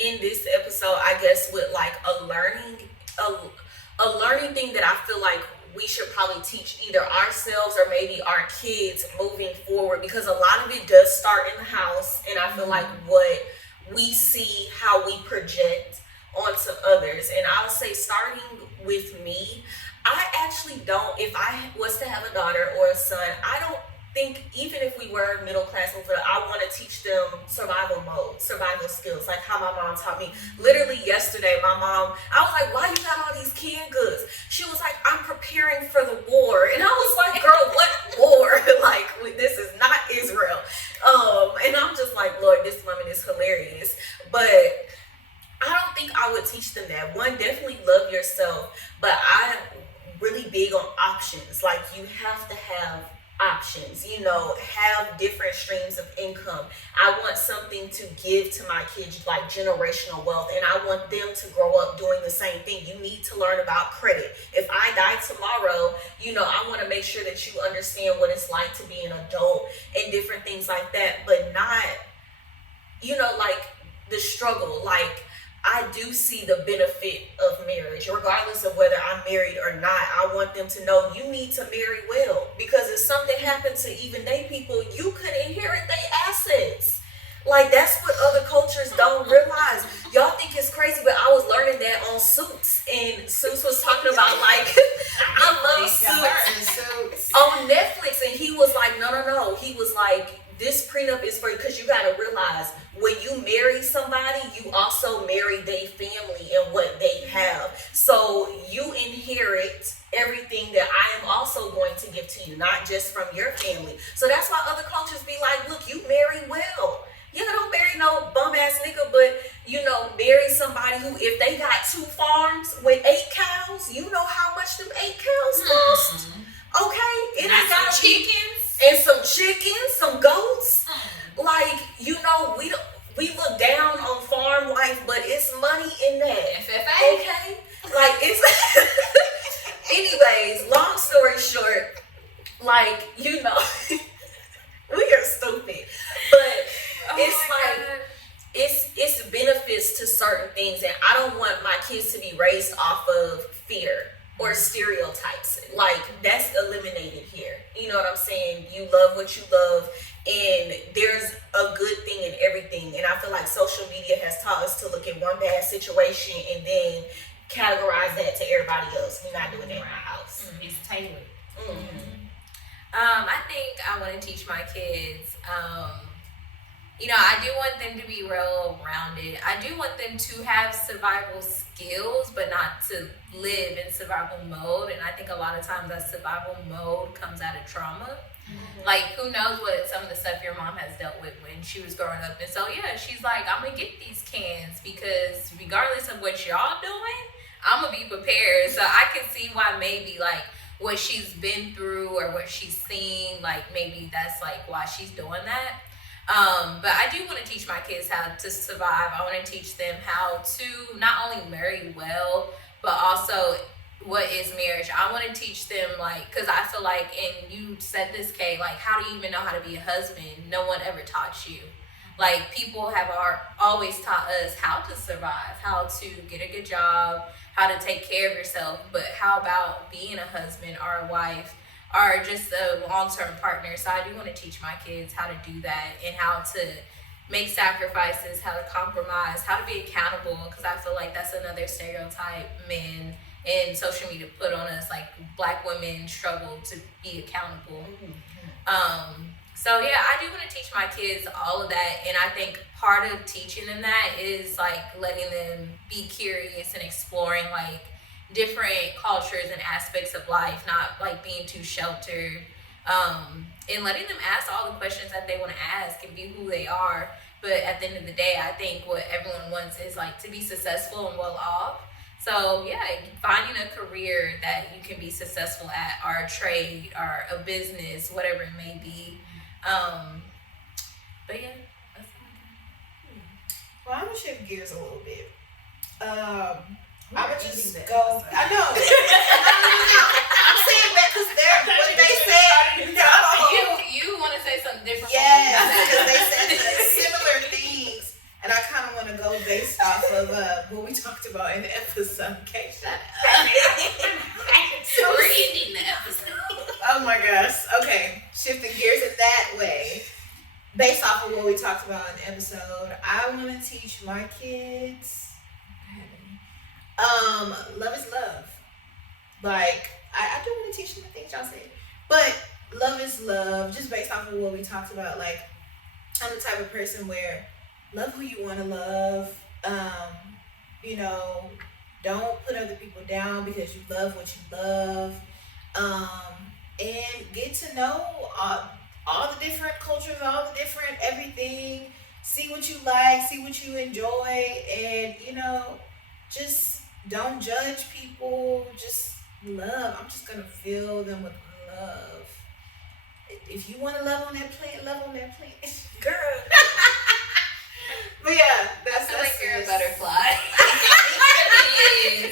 end this episode, I guess, with like a learning thing that I feel like we should probably teach either ourselves or maybe our kids moving forward, because a lot of it does start in the house, and I feel like what we see, how we project onto others. And I would say, starting with me, I actually don't, if I was to have a daughter or a son, I don't think, even if we were middle class, I want to teach them survival mode, survival skills, like how my mom taught me. Literally yesterday, my mom, I was like, why you got all these canned goods? She was like, I'm preparing for the war. And I was like, girl, what war? Like, this is not Israel. And I'm just like, Lord, this woman is hilarious. But I don't think I would teach them that. One, definitely love yourself, but I'm really big on options. Like, you have to have options, you know, have different streams of income. I want something to give to my kids, like generational wealth, and I want them to grow up doing the same thing. You need to learn about credit. If I die tomorrow, you know, I want to make sure that you understand what it's like to be an adult and different things like that, but not, you know, like the struggle. Like, I do see the benefit of marriage, regardless of whether I'm married or not. I want them to know you need to marry well, because if something happens to even they people, you could inherit their assets. Like, that's what other cultures don't realize. Y'all think it's crazy, but I was learning that on Suits, and Suits was talking about, like, I love Suits on Netflix, and he was like, no. He was like, this prenup is for you, because you got to realize, when you marry somebody, you also marry their family and what they have. So you inherit everything that I am also going to give to you, not just from your family. So that's why other cultures be like, look, you marry well. Yeah, don't marry no bum ass nigga, but, you know, marry got 2 farms with 8 cows. You know how much them 8 cows cost? Okay, it ain't got chickens and some chickens, some goats. Like, you know, we look down on farm life, but it's money in that. FFA. Okay, like it's. Anyways, long story short, like, you know, we are stupid, but it's like it's benefits to certain things, and I don't want my kids to be raised off of fear or stereotypes. Like, that's eliminated here. You know what I'm saying? You love what you love, and there's a good thing in everything. And I feel like social media has taught us to look at one bad situation and then categorize that to everybody else. We're not doing that in our house. It's tailored. I think I want to teach my kids, you know, I do want them to be real rounded. I do want them to have survival skills, but not to live in survival mode. And I think a lot of times that survival mode comes out of trauma. Like, who knows what some of the stuff your mom has dealt with when she was growing up. And so, yeah, she's like, I'm going to get these cans because regardless of what y'all doing, I'm going to be prepared. So I can see why maybe, like, what she's been through or what she's seen, like, maybe that's, like, why she's doing that. But I do want to teach my kids how to survive. I want to teach them how to not only marry well, but also what is marriage. I want to teach them, like, because I feel like, and you said this, Kay, like, how do you even know how to be a husband? No one ever taught you. Like, people have always taught us how to survive, how to get a good job, how to take care of yourself. But how about being a husband or a wife or just a long-term partner? So I do want to teach my kids how to do that and how to make sacrifices, how to compromise, how to be accountable, because I feel like that's another stereotype men and social media put on us, like Black women struggle to be accountable. So yeah, I do want to teach my kids all of that, and I think part of teaching them that is like letting them be curious and exploring like different cultures and aspects of life, not like being too sheltered, and letting them ask all the questions that they want to ask and be who they are. But at the end of the day, I think what everyone wants is like to be successful and well off. So yeah, finding a career that you can be successful at, or a trade, or a business, whatever it may be. But yeah, that's well, I'm gonna shift gears a little bit. I would just go. I know. I'm saying that because they're what they said. No, you want to say something different? yes, because they said similar things, and I kind of want to go based off of what we talked about in the episode. Okay, shut up. Reading the episode. Oh my gosh. Okay, shifting gears in that way, based off of what we talked about in the episode, I want to teach my kids. Love is love. Like, I do want to teach them the things y'all said, but love is love, just based off of what we talked about. Like, I'm the type of person where love who you want to love. You know, don't put other people down because you love what you love. And get to know all the different cultures, all the different everything. See what you like, see what you enjoy, and, you know, just don't judge people. Just love. I'm just gonna fill them with love. If you want to love on that plant, love on that plant, girl. But yeah, that's like you're a butterfly.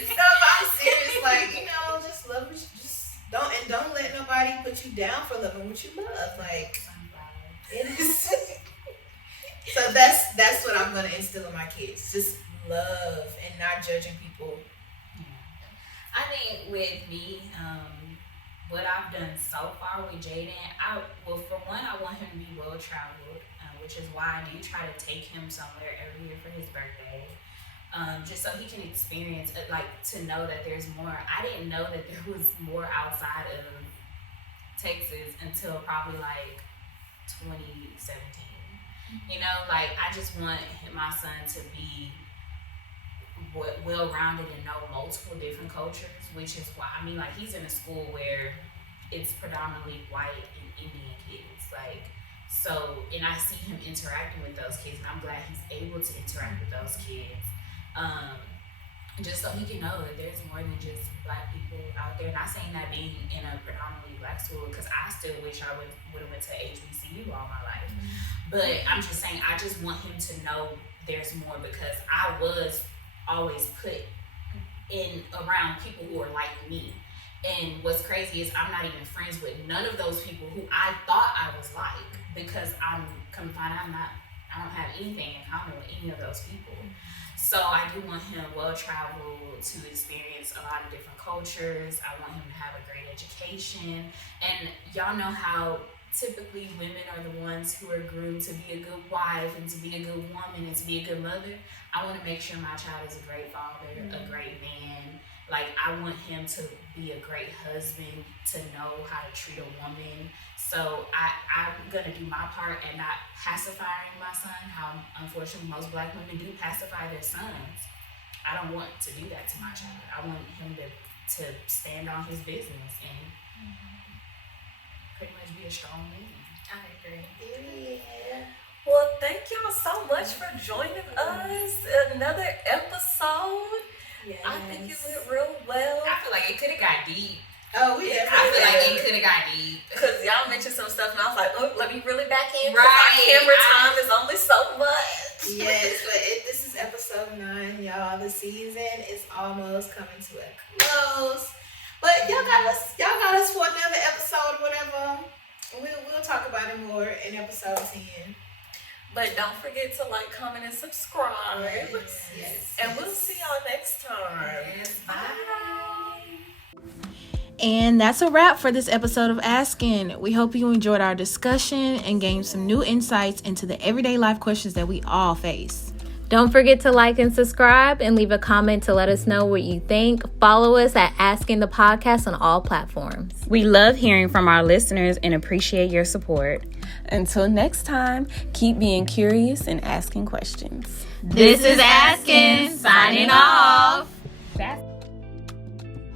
No, but I'm serious. Like, you know, just love. Just don't let nobody put you down for loving what you love. Like, it is. So that's what I'm gonna instill in my kids. Just love and not judging people. I think with me, what I've done so far with Jaden, for one, I want him to be well traveled, which is why I do try to take him somewhere every year for his birthday, just so he can experience, like, to know that there's more. I didn't know that there was more outside of Texas until probably like 2017. You know, like, I just want my son to be well-rounded and know multiple different cultures, which is why, I mean, like, he's in a school where it's predominantly white and Indian kids, like, so, and I see him interacting with those kids, and I'm glad he's able to interact with those kids. just so he can know that there's more than just Black people out there. Not saying that being in a predominantly Black school, because I still wish I would have went to HBCU all my life. But I'm just saying, I just want him to know there's more, because I was always put in around people who are like me. And what's crazy is I'm not even friends with none of those people who I thought I was like, because I'm come to find out I don't have anything in common with any of those people. So I do want him well-traveled to experience a lot of different cultures. I want him to have a great education. And y'all know how typically women are the ones who are groomed to be a good wife and to be a good woman and to be a good mother. I want to make sure my child is a great father, a great man. Like, I want him to be a great husband, to know how to treat a woman. So I'm going to do my part and not pacifying my son, how unfortunately most Black women do pacify their sons. I don't want to do that to my child. I want him to stand on his business and pretty much be a strong man. I agree. Yeah. Well, thank y'all so much for joining us. Another episode. Yes. I think it went real well. I feel like it could have got deep. Oh, we I definitely feel like did. it could have got deep. Because y'all mentioned some stuff and I was like, oh, let me really back in. 'Cause Right. Our camera time is only so much. Yes, but this is episode 9, y'all. The season is almost coming to a close. But y'all got us for another episode, whatever. We'll talk about it more in episode 10. But don't forget to like, comment, and subscribe. Yes. And we'll see y'all next time. Yes, bye. And that's a wrap for this episode of Asking. We hope you enjoyed our discussion and gained some new insights into the everyday life questions that we all face. Don't forget to like and subscribe and leave a comment to let us know what you think. Follow us at Asking the Podcast on all platforms. We love hearing from our listeners and appreciate your support. Until next time, keep being curious and asking questions. This is Asking, signing off. That's